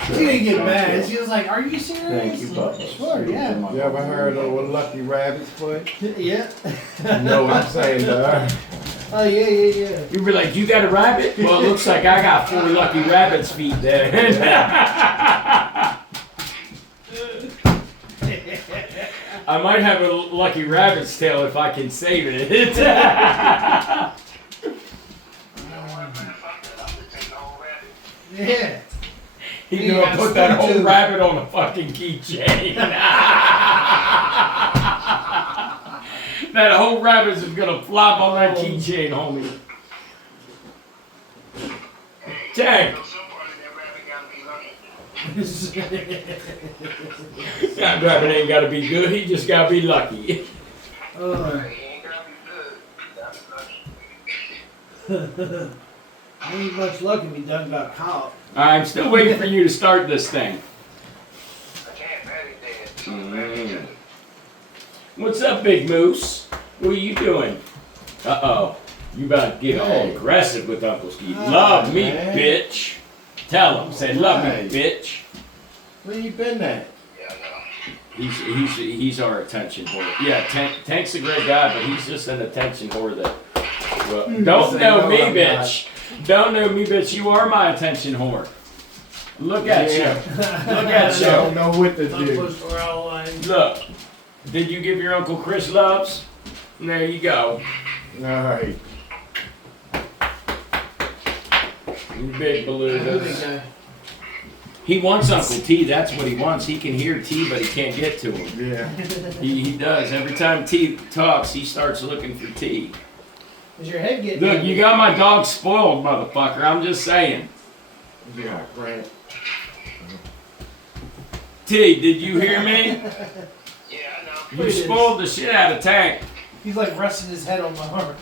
She didn't get mad. She was like, are you serious? Thank you, Papa. Sure, yeah. You ever heard of a lucky rabbit's foot? Yeah. You know what I'm saying to her? Oh yeah, yeah, yeah. You'd be like, you got a rabbit? Well, it looks like I got 4 lucky rabbit's feet there. I might have a lucky rabbit's tail if I can save it. You know what, man? Fuck that. I'm just taking the whole rabbit. Yeah. He's You gonna got put that spoon whole too. rabbit on a fucking keychain. That whole rabbit is gonna flop on that keychain, homie. Hey, Tank. you know, some part of that rabbit gotta be lucky. That rabbit ain't gotta be good, he just gotta be lucky. He ain't gotta be good. He gotta be lucky. Ain't much luck if he done got caught. I'm still waiting for you to start this thing. I can't marry dead. So marry dead. What's up, Big Moose? What are you doing? Uh-oh. You about to get all Hey. aggressive with Uncle Steve. Hi, Love me, man. bitch. Tell him. Say, love Hi. me, bitch. Where you been at? Yeah, I know. He's our attention whore. Yeah, Tank's a great guy, but he's just an attention whore that. Well, don't Say know no, me, I'm bitch. Don't know me, bitch. You are my attention whore. Look at Yeah. you. Look at I don't you. know what to Don't do. push for all lines. Look. Did you give your Uncle Chris loves? There you go. Alright. You big balloon. Big guy. He wants Uncle T. That's what he wants. He can hear T, but he can't get to him. Yeah. He does. Every time T talks, he starts looking for T. Is your head getting Look, you got my dog spoiled, motherfucker. I'm just saying. Yeah, Grant. T, did you hear me? Yeah, I know. You spoiled the shit out of Tank. He's like resting his head on my arm.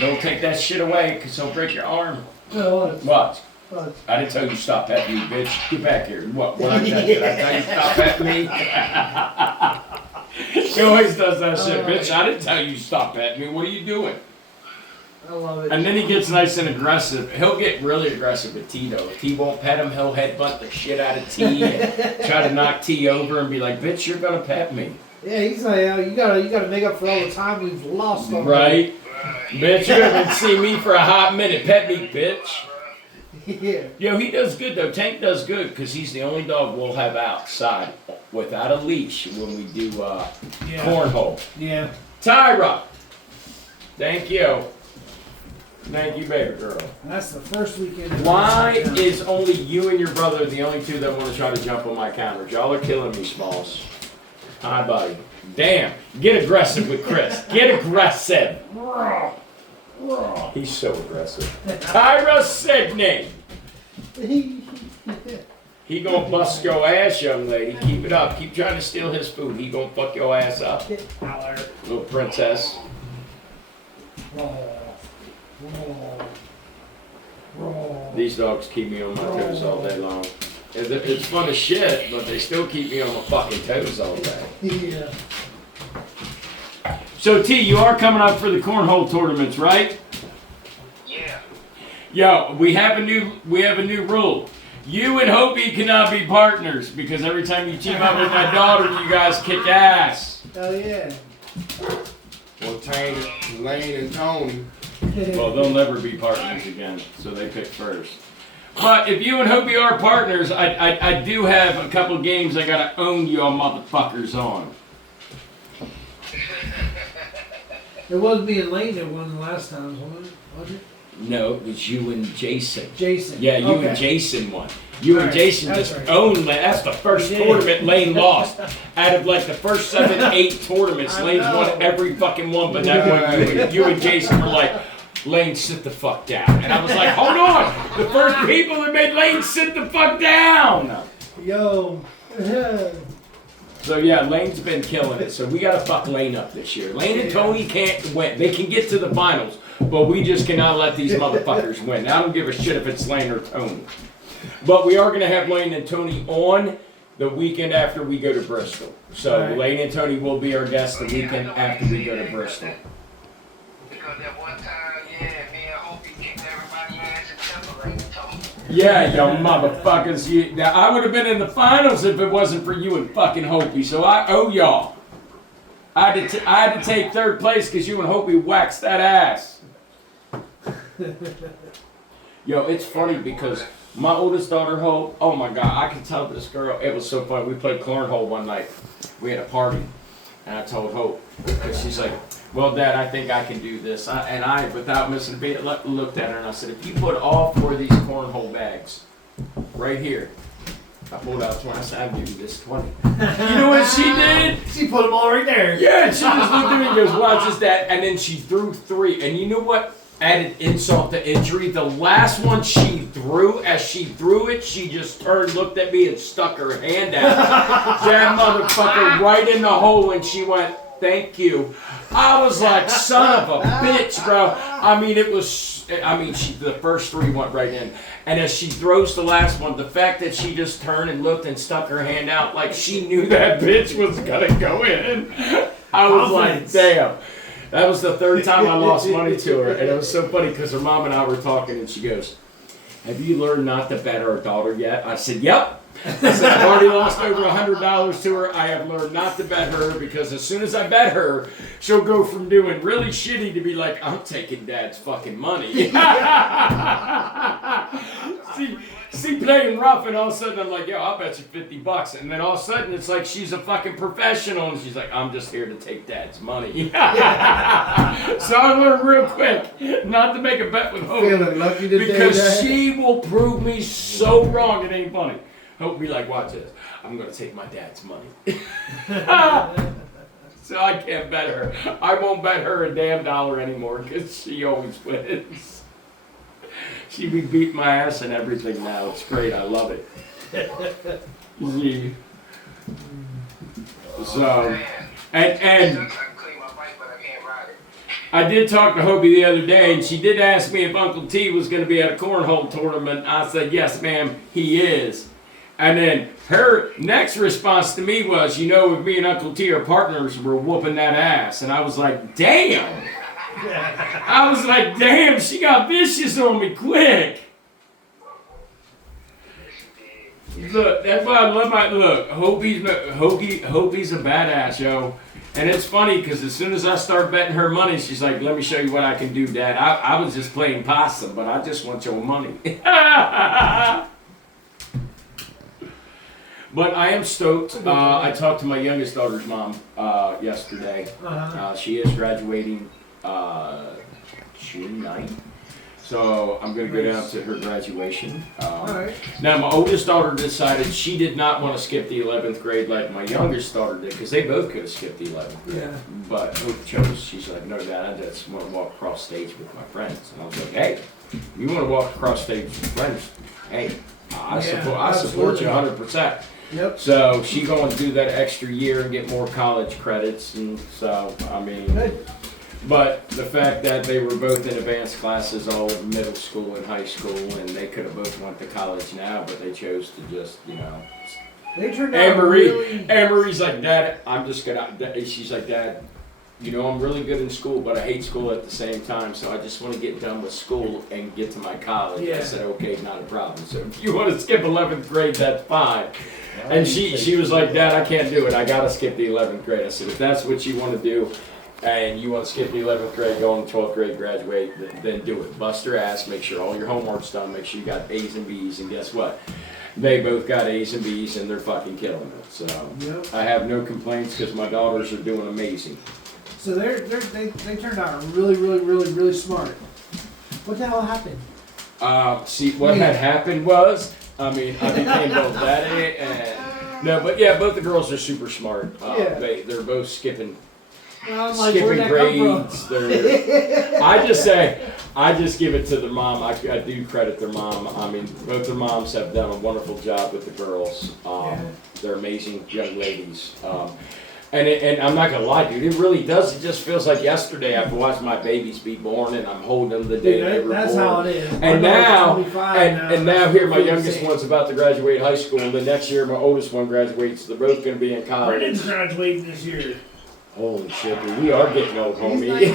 Don't take that shit away, because he'll break your arm. No, Watch. what? I didn't tell you to stop petting me, bitch. Get back here. What I tell you? Did I tell you to stop petting me? He always does that shit, bitch. I didn't tell you to stop petting me. What are you doing? I love it. And then he gets nice and aggressive. He'll get really aggressive with T though. If T won't pet him, he'll headbutt the shit out of T and try to knock T over and be like, bitch, you're gonna pet me. Yeah, he's like, you gotta make up for all the time we've lost on Right? Bitch, you haven't seen me for a hot minute. Pet me, bitch. Yeah. Yo, he does good though. Tank does good because he's the only dog we'll have outside without a leash when we do cornhole. Yeah. Tyra, thank you. Thank you, baby girl. That's the first weekend. Why is only you and your brother the only two that want to try to jump on my counter? Y'all are killing me, Smalls. Hi, buddy. Damn. Get aggressive with Chris. Get aggressive. He's so aggressive. Tyra Sidney. He gonna bust your ass, young lady. Keep it up. Keep trying to steal his food. He gonna fuck your ass up. Little princess. These dogs keep me on my toes all day long. It's fun as shit, but they still keep me on my fucking toes all day. Yeah. So T, you are coming up for the cornhole tournaments, right? Yeah. Yo, we have a new rule. You and Hopi cannot be partners because every time you team up with my daughter, you guys kick ass. Hell yeah. Well, Lane and Tony. Well, they'll never be partners again, so they pick first. But if you and Hopi are partners, I do have a couple games I gotta own you all motherfuckers on. It was me and Lane that won the last time, wasn't it? No, it was you and Jason. Jason. Yeah, you Okay. and Jason won. You and Alright, Jason that's just right. owned Lane. That's the first Yeah. tournament Lane lost. Out of like the first 7, 8 tournaments, I Lane's know. won every fucking one, but that one you and Jason were like, Lane, sit the fuck down. And I was like, hold on! The first people that made Lane sit the fuck down! Yo. So yeah, Lane's been killing it. So we gotta fuck Lane up this year. Lane and Tony can't win. They can get to the finals, but we just cannot let these motherfuckers win. I don't give a shit if it's Lane or Tony. But we are gonna have Lane and Tony on the weekend after we go to Bristol. So Alright. Lane and Tony will be our guests the weekend after we go to Bristol. Because that one time, me and Opie kicked everybody's ass except for Lane and Tony. Yeah, you motherfuckers. I would have been in the finals if it wasn't for you and fucking Hopi. So I owe y'all. I had to take third place because you and Hopi waxed that ass. Yo, it's funny because my oldest daughter, Hope, oh my God, I can tell this girl, it was so funny. We played cornhole one night. we had a party, and I told Hope, because she's like, well, Dad, I think I can do this. And I, without missing a beat, looked at her and I said, if you put all 4 of these cornhole bags right here, I pulled out 20. I said, I'm giving this 20. You know what she did? She put them all right there. Yeah, she just looked at me and goes, watch this, Dad. And then she threw 3. And you know what added insult to injury? The last one she threw, as she threw it, she just turned, looked at me, and stuck her hand out. That motherfucker right in the hole, and she went, thank you. I was like, son of a bitch, bro. I mean, the first 3 went right in. And as she throws the last one, the fact that she just turned and looked and stuck her hand out like she knew that bitch was gonna go in. I was like, damn. That was the 3rd time I lost money to her. And it was so funny because her mom and I were talking and she goes, have you learned not to bet our daughter yet? I said, yep. I said, I've already lost over $100 to her. I have learned not to bet her because as soon as I bet her, she'll go from doing really shitty to be like, I'm taking Dad's fucking money. See, playing rough, and all of a sudden I'm like, yo, I'll bet you $50. And then all of a sudden it's like she's a fucking professional, and she's like, I'm just here to take Dad's money. So I learned real quick not to make a bet with Hope. Feeling lucky today, because Dad? she will prove me so wrong, it ain't funny. Hope be like, watch this. I'm gonna take my dad's money. So I can't bet her. I won't bet her a damn dollar anymore because she always wins. She be beating my ass and everything now. It's great. I love it. See? So, and I did talk to Hobie the other day, and she did ask me if Uncle T was going to be at a cornhole tournament. I said, yes, ma'am, he is. And then her next response to me was, you know, if me and Uncle T are partners, we're whooping that ass. And I was like, damn. I was like, damn, she got vicious on me quick. Look, that's why I love my, look, Hobie's a badass, yo. And it's funny, because as soon as I start betting her money, she's like, let me show you what I can do, Dad. I was just playing possum, but I just want your money. But I am stoked. I talked to my youngest daughter's mom yesterday. She is graduating June 9th. So I'm going to go down to her graduation. Now, my oldest daughter decided she did not want to skip the 11th grade like my youngest daughter did, because they both could have skipped the 11th grade. Yeah. But Hope chose, she's like, no, Dad, I just want to walk across stage with my friends. And I was like, hey, you want to walk across stage with friends? Hey, I support you 100%. Yep. So she's going to do that extra year and get more college credits. And so, I mean... Good. But the fact that they were both in advanced classes all in middle school and high school, and they could have both went to college now, but they chose to just, you know. They turned out really... Anne Marie's like, Dad, I'm just gonna, she's like, Dad, you know, I'm really good in school, but I hate school at the same time, so I just want to get done with school and get to my college. Yeah. I said, okay, not a problem. So if you want to skip 11th grade, that's fine. And she was like, Dad, I can't do it. I got to skip the 11th grade. I said, if that's what you want to do, and you want to skip the 11th grade, go on the 12th grade, graduate, then do it. Bust your ass, make sure all your homework's done, make sure you got A's and B's, and guess what? They both got A's and B's, and they're fucking killing it. So I have no complaints because my daughters are doing amazing. So they turned out really smart. What the hell happened? See, what had happened was, I became both daddy and... No, but yeah, both the girls are super smart. They're both skipping grades. I just give it to the mom. I do credit their mom. I mean, both their moms have done a wonderful job with the girls. They're amazing young ladies. And I'm not gonna lie, dude, it really does. It just feels like yesterday I've watched my babies be born, and I'm holding them the day they were born. That's how it is. And now here my youngest one's about to graduate high school, and the next year my oldest one graduates. They're both gonna be in college. Brennan's graduating this year. Holy shit, dude, we are getting old, homie.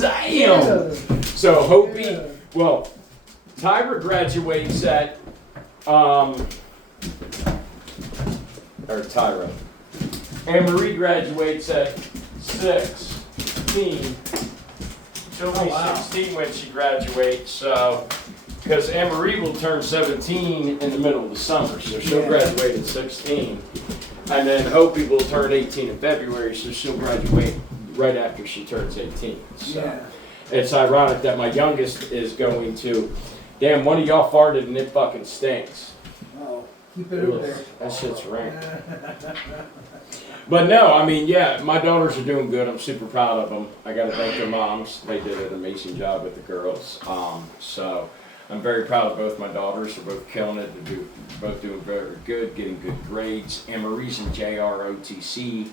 Damn! So, Hopi, well, Tyra graduates at, Tyra. Anne Marie graduates at 16. She'll be 16 when she graduates, so, because Anne Marie will turn 17 in the middle of the summer, so she'll graduate at 16. And then Hopi will turn 18 in February, so she'll graduate right after she turns 18. So Yeah. it's ironic that my youngest is going to, damn, one of y'all farted and it fucking stinks. Oh, keep it over there. That shit's rank. But no, I mean, yeah, my daughters are doing good. I'm super proud of them. I got to thank their moms. They did an amazing job with the girls. So I'm very proud of both my daughters. They're both killing it. They're both doing very good, getting good grades. Anne Marie's in JROTC.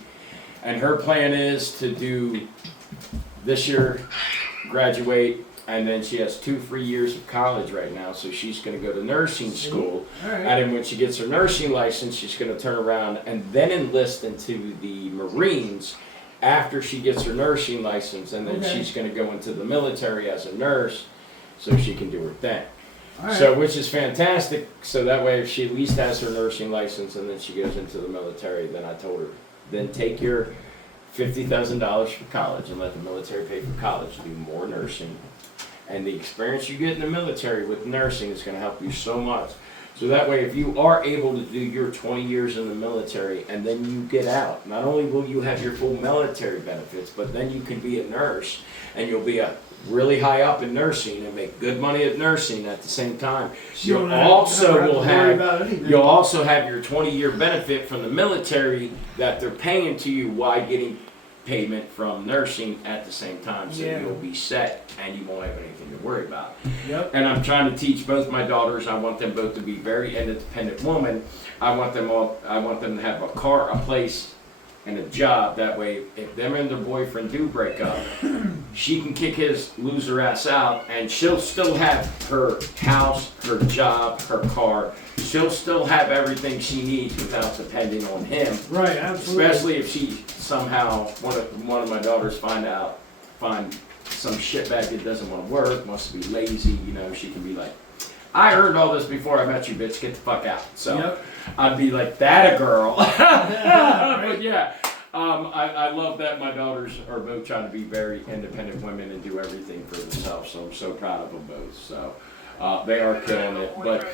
And her plan is to do this year, graduate, and then she has 2 free years of college right now. So she's going to go to nursing school. All right. And then when she gets her nursing license, she's going to turn around and then enlist into the Marines after she gets her nursing license. And then Okay. she's going to go into the military as a nurse so she can do her thing. All right. So, which is fantastic. So that way, if she at least has her nursing license and then she goes into the military, then I told her, then take your $50,000 for college and let the military pay for college. Do more nursing. And the experience you get in the military with nursing is going to help you so much. So that way, if you are able to do your 20 years in the military and then you get out, not only will you have your full military benefits, but then you can be a nurse and you'll be a really high up in nursing and make good money at nursing at the same time. You don't You have- also don't have to will worry have about anything. you'll also have your 20-year benefit from the military that they're paying to you while getting payment from nursing at the same time, so Yeah. you'll be set and you won't have anything to worry about. Yep. And I'm trying to teach both my daughters. I want them both to be very independent women. I want them to have a car, a place, and a job. That way, if them and their boyfriend do break up, she can kick his loser ass out, and she'll still have her house, her job, her car. She'll still have everything she needs without depending on him. Right, absolutely. Especially if she somehow one of my daughters find some shitbag that doesn't want to work, wants to be lazy. You know, she can be like, "I heard all this before I met you, bitch. Get the fuck out." So Yep. I'd be like, "That a girl." Right. But yeah, I love that my daughters are both trying to be very independent women and do everything for themselves. So I'm so proud of them both. So they are killing it. But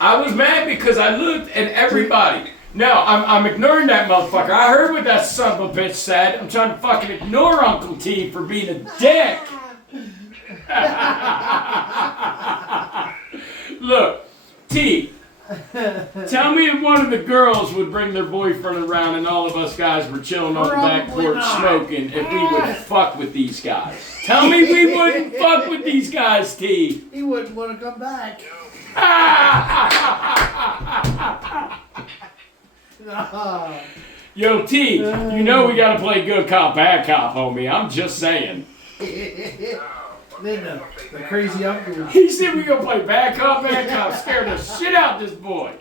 I was mad because I looked at everybody. No, I'm ignoring that motherfucker. I heard what that son of a bitch said. I'm trying to fucking ignore Uncle T for being a dick. Look, T, tell me if one of the girls would bring their boyfriend around and all of us guys were chilling on the back Probably porch not. smoking, if we would fuck with these guys. Tell me we wouldn't fuck with these guys, T. He wouldn't want to come back. No. Yo, T, you know we gotta play good cop, bad cop, homie. I'm just saying. Then the crazy uncle. He said we gonna play bad cop, scared the shit out of this boy.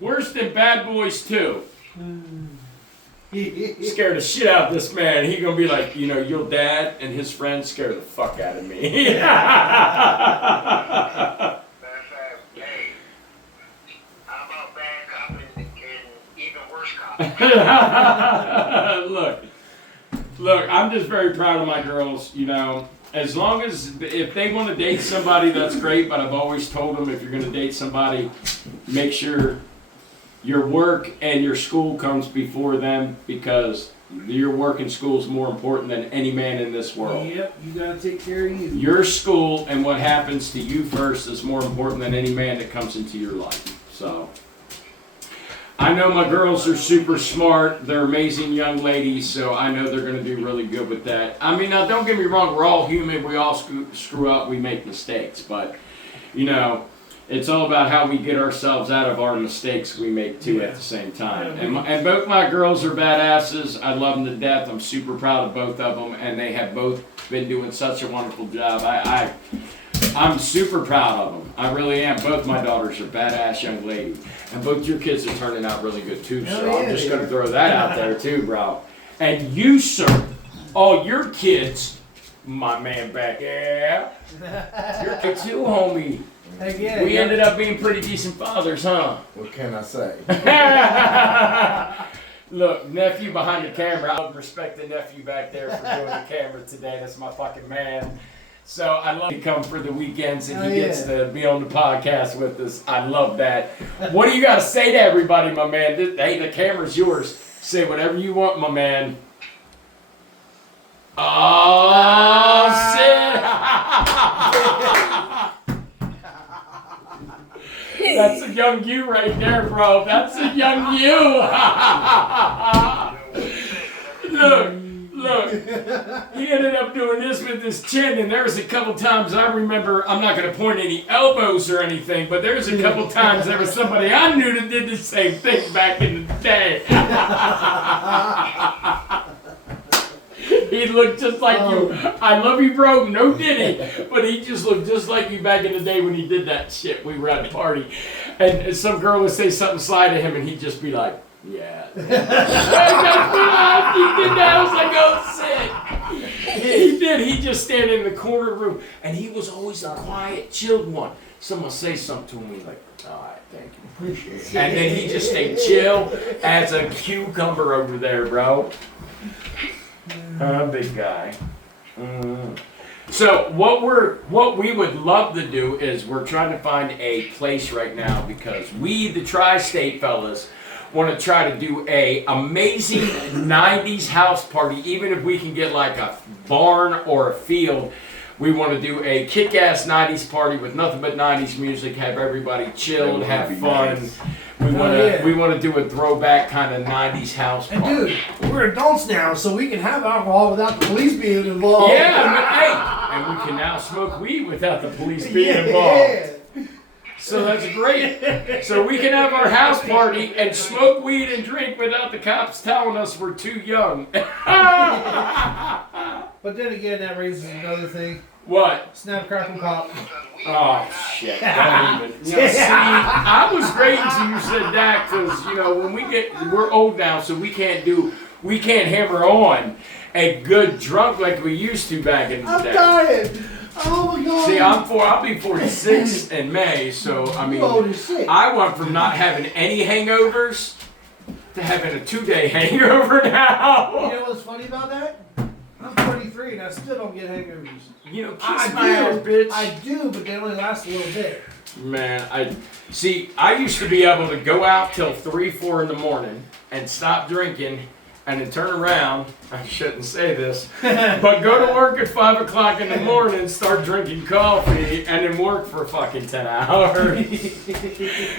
Worse than Bad Boys 2. Scared the shit out of this man. He gonna be like, you know, your dad and his friends scare the fuck out of me. Hey, how about bad cop and even worse cop? Look, I'm just very proud of my girls, you know. As long as, if they want to date somebody, that's great, but I've always told them if you're going to date somebody, make sure your work and your school comes before them, because your work and school is more important than any man in this world. Yep, you gotta take care of you. Your school and what happens to you first is more important than any man that comes into your life. So, I know my girls are super smart. They're amazing young ladies, so I know they're going to do really good with that. I mean, now don't get me wrong, we're all human. We all screw up. We make mistakes. But, you know, it's all about how we get ourselves out of our mistakes we make, too, at the same time. And both my girls are badasses. I love them to death. I'm super proud of both of them, and they have both been doing such a wonderful job. I'm super proud of them. I really am. Both my daughters are badass young ladies. And both your kids are turning out really good too. So Hell I'm yeah, just they going to are. throw that out there too, bro. And you, sir, all your kids, my man back, yeah. Your kids too, homie. Heck yeah. We yeah. ended up being pretty decent fathers, huh? What can I say? Look, nephew behind the camera. I would respect the nephew back there for doing the camera today. That's my fucking man. So I love to come for the weekends and Oh, he gets yeah. to be on the podcast with us. I love that. What do you got to say to everybody, my man? Hey, the camera's yours. Say whatever you want, my man. Oh, shit. That's a young you right there, bro. That's a young you. Look. He ended up doing this with his chin, and there's a couple times I remember, I'm not going to point any elbows or anything, but there's a couple times there was somebody I knew that did the same thing back in the day. He looked just like you. I love you, bro. No diddy. But he just looked just like you back in the day when he did that shit. We were at a party. And some girl would say something sly to him, and he'd just be like, yeah. He did that. I was like, oh, sick. He did. He'd just stand in the corner room. And he was always a quiet, chilled one. Someone say something to him, he's like, all right, thank you. Appreciate it. And then he just stayed chill as a cucumber over there, bro. Big guy. So what we would love to do is we're trying to find a place right now because we, the Tri-State fellas, want to try to do a amazing 90s house party. Even if we can get like a barn or a field, we want to do a kick-ass 90s party with nothing but 90s music, have everybody chilled, have fun. Nice. We want to do a throwback kind of 90s house party. And dude, we're adults now, so we can have alcohol without the police being involved. Yeah, and we can now smoke weed without the police being involved. Yeah. So that's great. So we can have our house party and smoke weed and drink without the cops telling us we're too young. But then again, that raises another thing. What? Snap, crackle, pop. Oh, shit. Don't even. You know, see, I was great until you said that because, you know, when we're old now, so we can't hammer on a good drunk like we used to back in the day. I'm dying. Oh my God. See, I'll be 46 in May, so I mean, I went from not having any hangovers to having a 2-day hangover now. You know what's funny about that? I'm 43 and I still don't get hangovers. You know, kiss my ass, bitch. I do, but they only last a little bit. Man, I used to be able to go out till 3, 4 in the morning and stop drinking and then turn around, I shouldn't say this, but go to work at 5 o'clock in the morning, start drinking coffee, and then work for fucking 10 hours.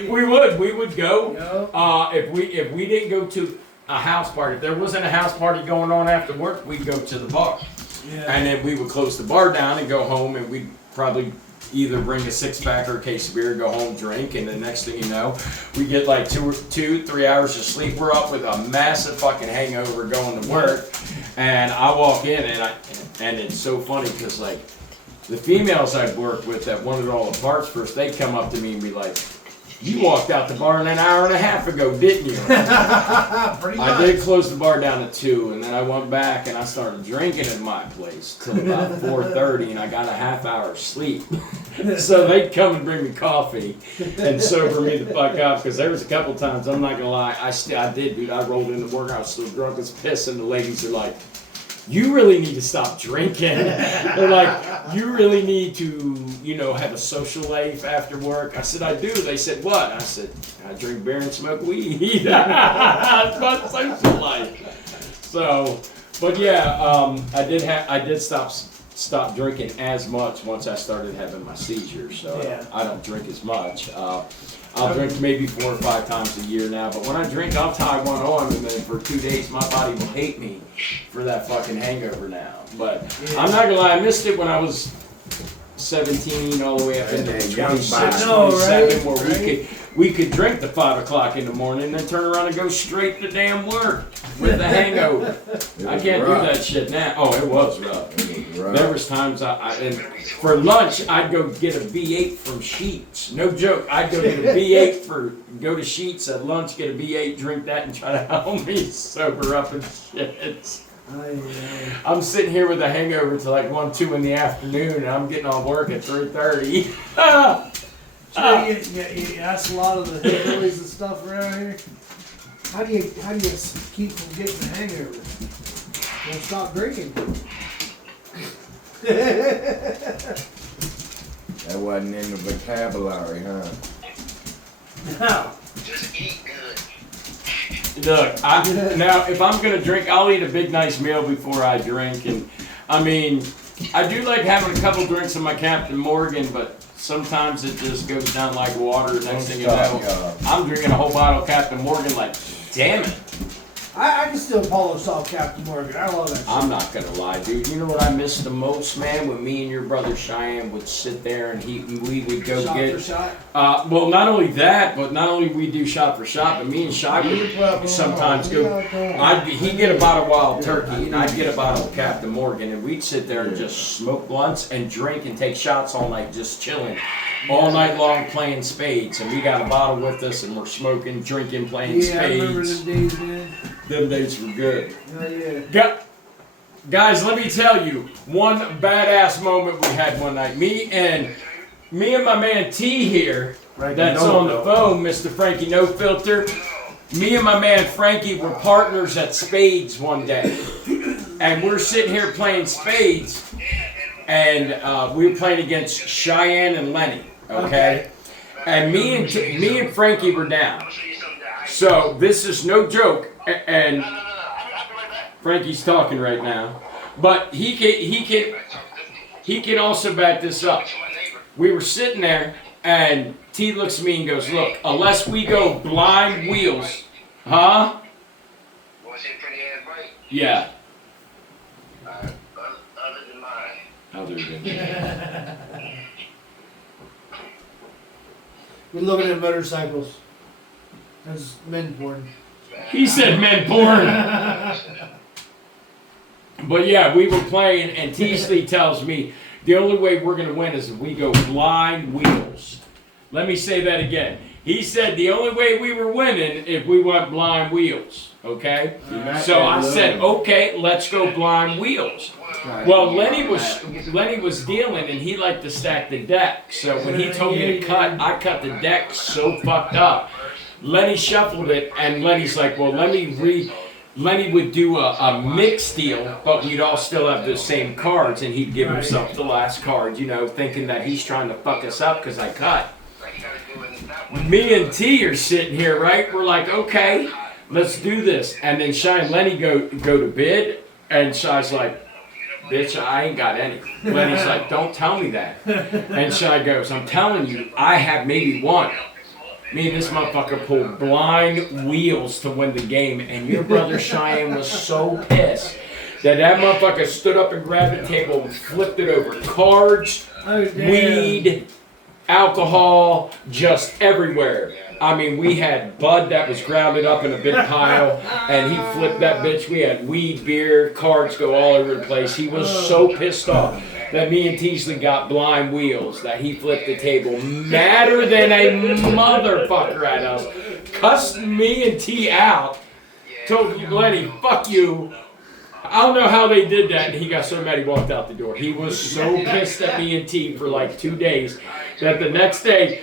we would go. If we didn't go to a house party, if there wasn't a house party going on after work, we'd go to the bar. Yeah. And then we would close the bar down and go home, and we'd probably either bring a 6-pack or a case of beer, go home, drink, and the next thing you know, we get like 2-3 hours of sleep. We're up with a massive fucking hangover going to work, and I walk in and it's so funny because like the females I'd worked with that wanted all the parts first, they'd come up to me and be like, "You walked out the bar an hour and a half ago, didn't you?" I did close the bar down at 2, and then I went back and I started drinking at my place till about 4:30, and I got a half hour of sleep. So they'd come and bring me coffee and sober me the fuck up, because there was a couple times, I'm not gonna lie, I did, dude. I rolled into work, I was still drunk as piss, and the ladies are like, "You really need to stop drinking." They're like, "You really need to, have a social life after work." I said, "I do." They said, "What?" I said, "I drink beer and smoke weed." That's my social life. So, but yeah, I did stop drinking as much once I started having my seizures. So yeah. I don't drink as much. I'll drink maybe 4 or 5 times a year now, but when I drink, I'll tie one on, and then for 2 days, my body will hate me for that fucking hangover now. But yeah. I'm not gonna lie, I missed it when I was 17 all the way up into 26, 27, where we could drink to 5 o'clock in the morning and then turn around and go straight to damn work with a hangover. I can't do that shit now. Oh, it was rough. There was times and for lunch, I'd go get a V8 from Sheetz. No joke. I'd go get a V8 go to Sheetz at lunch, get a V8, drink that, and try to help me sober up and shit. I'm sitting here with a hangover till like 1, 2 in the afternoon, and I'm getting off work at 3:30. You ask a lot of the hillbillies and stuff around here. How do you keep from getting a hangover? Don't stop drinking. That wasn't in the vocabulary, huh? No. Just eat good. Look, now if I'm gonna drink, I'll eat a big nice meal before I drink, and I mean, I do like having a couple drinks of my Captain Morgan, but sometimes it just goes down like water. Next thing you know, I'm drinking a whole bottle of Captain Morgan. Like, damn it! I can still Polo Salt Captain Morgan. I love that shit. I'm not gonna lie, dude. You know what I miss the most, man? When me and your brother Cheyenne would sit there and we would go Shot get. for shot. Well, not only that, but not only we do shot for shot, but me and Shy would sometimes go. He'd get a bottle of Wild Turkey, and I'd get a bottle of Captain Morgan, and we'd sit there and just smoke blunts and drink and take shots all night, just chilling, all night long playing spades. And we got a bottle with us, and we're smoking, drinking, playing Yeah, I remember spades. them days, man. Them days were good. Hell yeah. Guys, let me tell you one badass moment we had one night. Me and my man T here, that's on the phone, Mr. Frankie No Filter. Me and my man Frankie were partners at Spades one day, and we're sitting here playing Spades, and we were playing against Cheyenne and Lenny. Okay, and me and Frankie were down. So this is no joke, and Frankie's talking right now, but he can also back this up. We were sitting there, and T looks at me and goes, "Look, unless we go blind wheels, huh?" Was it pretty ass right? Yeah. Other than mine. Other than We're looking at motorcycles. That's men porn. he said men porn. But yeah, we were playing, and Teasley tells me the only way we're going to win is if we go blind wheels. Let me say that again. He said the only way we were winning if we went blind wheels. Okay? So I said, okay, let's go blind wheels. Well, Lenny was dealing, and he liked to stack the deck. So when he told me to cut, I cut the deck so fucked up. Lenny shuffled it, and Lenny's like, well, Lenny would do a mixed deal, but we'd all still have the same cards, and he'd give himself the last card, you know, thinking that he's trying to fuck us up because I cut. Me and T are sitting here, right? We're like, okay, let's do this. And then Shy and Lenny go to bid, and Shy's like, bitch, I ain't got any. Lenny's like, don't tell me that. And Shy goes, I'm telling you, I have maybe one. Me and this motherfucker pulled blind wheels to win the game, and your brother Cheyenne was so pissed that motherfucker stood up and grabbed the table and flipped it over. Cards, weed, alcohol, just everywhere. I mean, we had Bud that was grounded up in a big pile, and he flipped that bitch. We had weed, beer, cards go all over the place. He was so pissed off that me and Teasley got blind wheels, that he flipped the table madder than a motherfucker at us. Cussed me and T out. Told Lenny, fuck you. I don't know how they did that, and he got so mad he walked out the door. He was so pissed at me and T for like 2 days that the next day,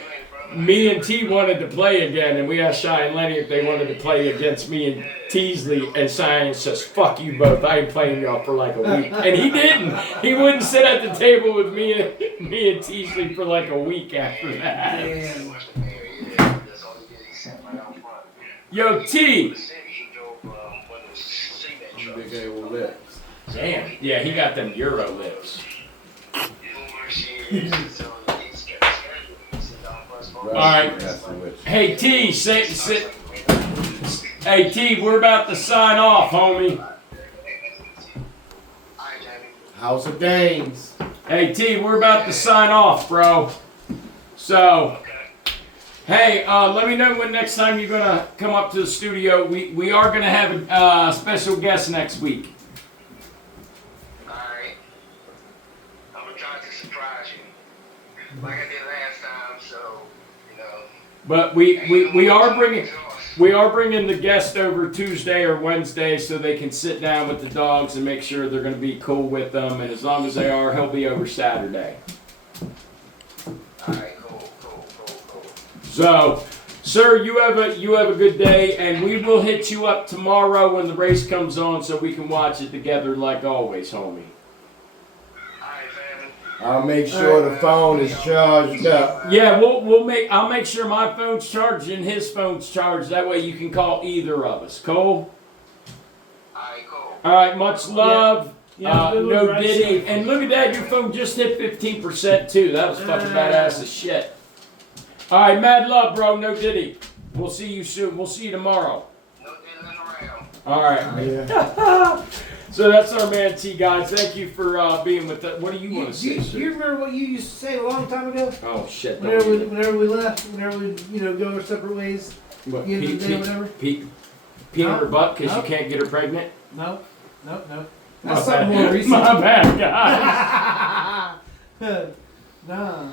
me and T wanted to play again, and we asked Shy and Lenny if they wanted to play against me and Teasley, and Cheyenne says, fuck you both, I ain't playing y'all for like a week. And he didn't. He wouldn't sit at the table with me and Teasley for like a week after that. Yo, T! Big old lips. Damn. Yeah, he got them Euro lips. Alright. Hey, T, sit. Hey, T, we're about to sign off, homie. House of Dames. Hey, T, we're about to sign off, bro. So, hey, let me know when next time you're gonna come up to the studio. We are gonna have a special guest next week. Alright. I'm gonna try to surprise you. Like I did last time, so, you know. But we are bringing the guest over Tuesday or Wednesday so they can sit down with the dogs and make sure they're going to be cool with them. And as long as they are, he'll be over Saturday. Alright, cool. So, sir, you have a good day, and we will hit you up tomorrow when the race comes on so we can watch it together like always, homie. Alright, I'll make sure the phone is charged up. Yeah, I'll make sure my phone's charged and his phone's charged. That way you can call either of us. Cool? Alright, cool. All right, much love. Yeah, good No right Diddy. side. And look at that, your phone just hit 15% too. That was fucking badass as shit. All right, mad love, bro. No Diddy. We'll see you soon. We'll see you tomorrow. No diddling around. All right. Yeah. So that's our man T, guys. Thank you for being with us. What do you want to say, Do sir? you remember what you used to say a long time ago? Oh shit! Whenever we left, whenever we go our separate ways, What, the end of the day, whatever. peanut her butt because No. you can't get her pregnant. No. My That's something bad. more recent. My bad, guys. Nah.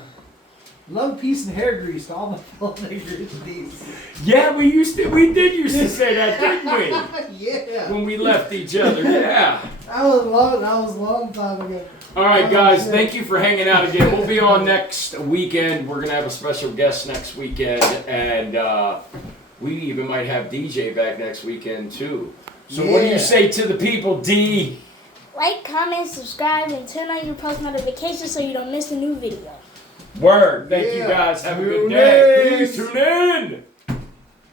Love, peace, and hair grease to all my fellow niggers. Yeah, we did used to say that, didn't we? Yeah. When we left each other, yeah. That was a long time ago. All right, guys, thank you for hanging out again. We'll be on next weekend. We're gonna have a special guest next weekend, and we even might have DJ back next weekend too. So what do you say to the people, D? Like, comment, subscribe, and turn on your post notifications so you don't miss a new video. Word. Thank you Yeah. guys. Have a good Tune day. in. Please tune in.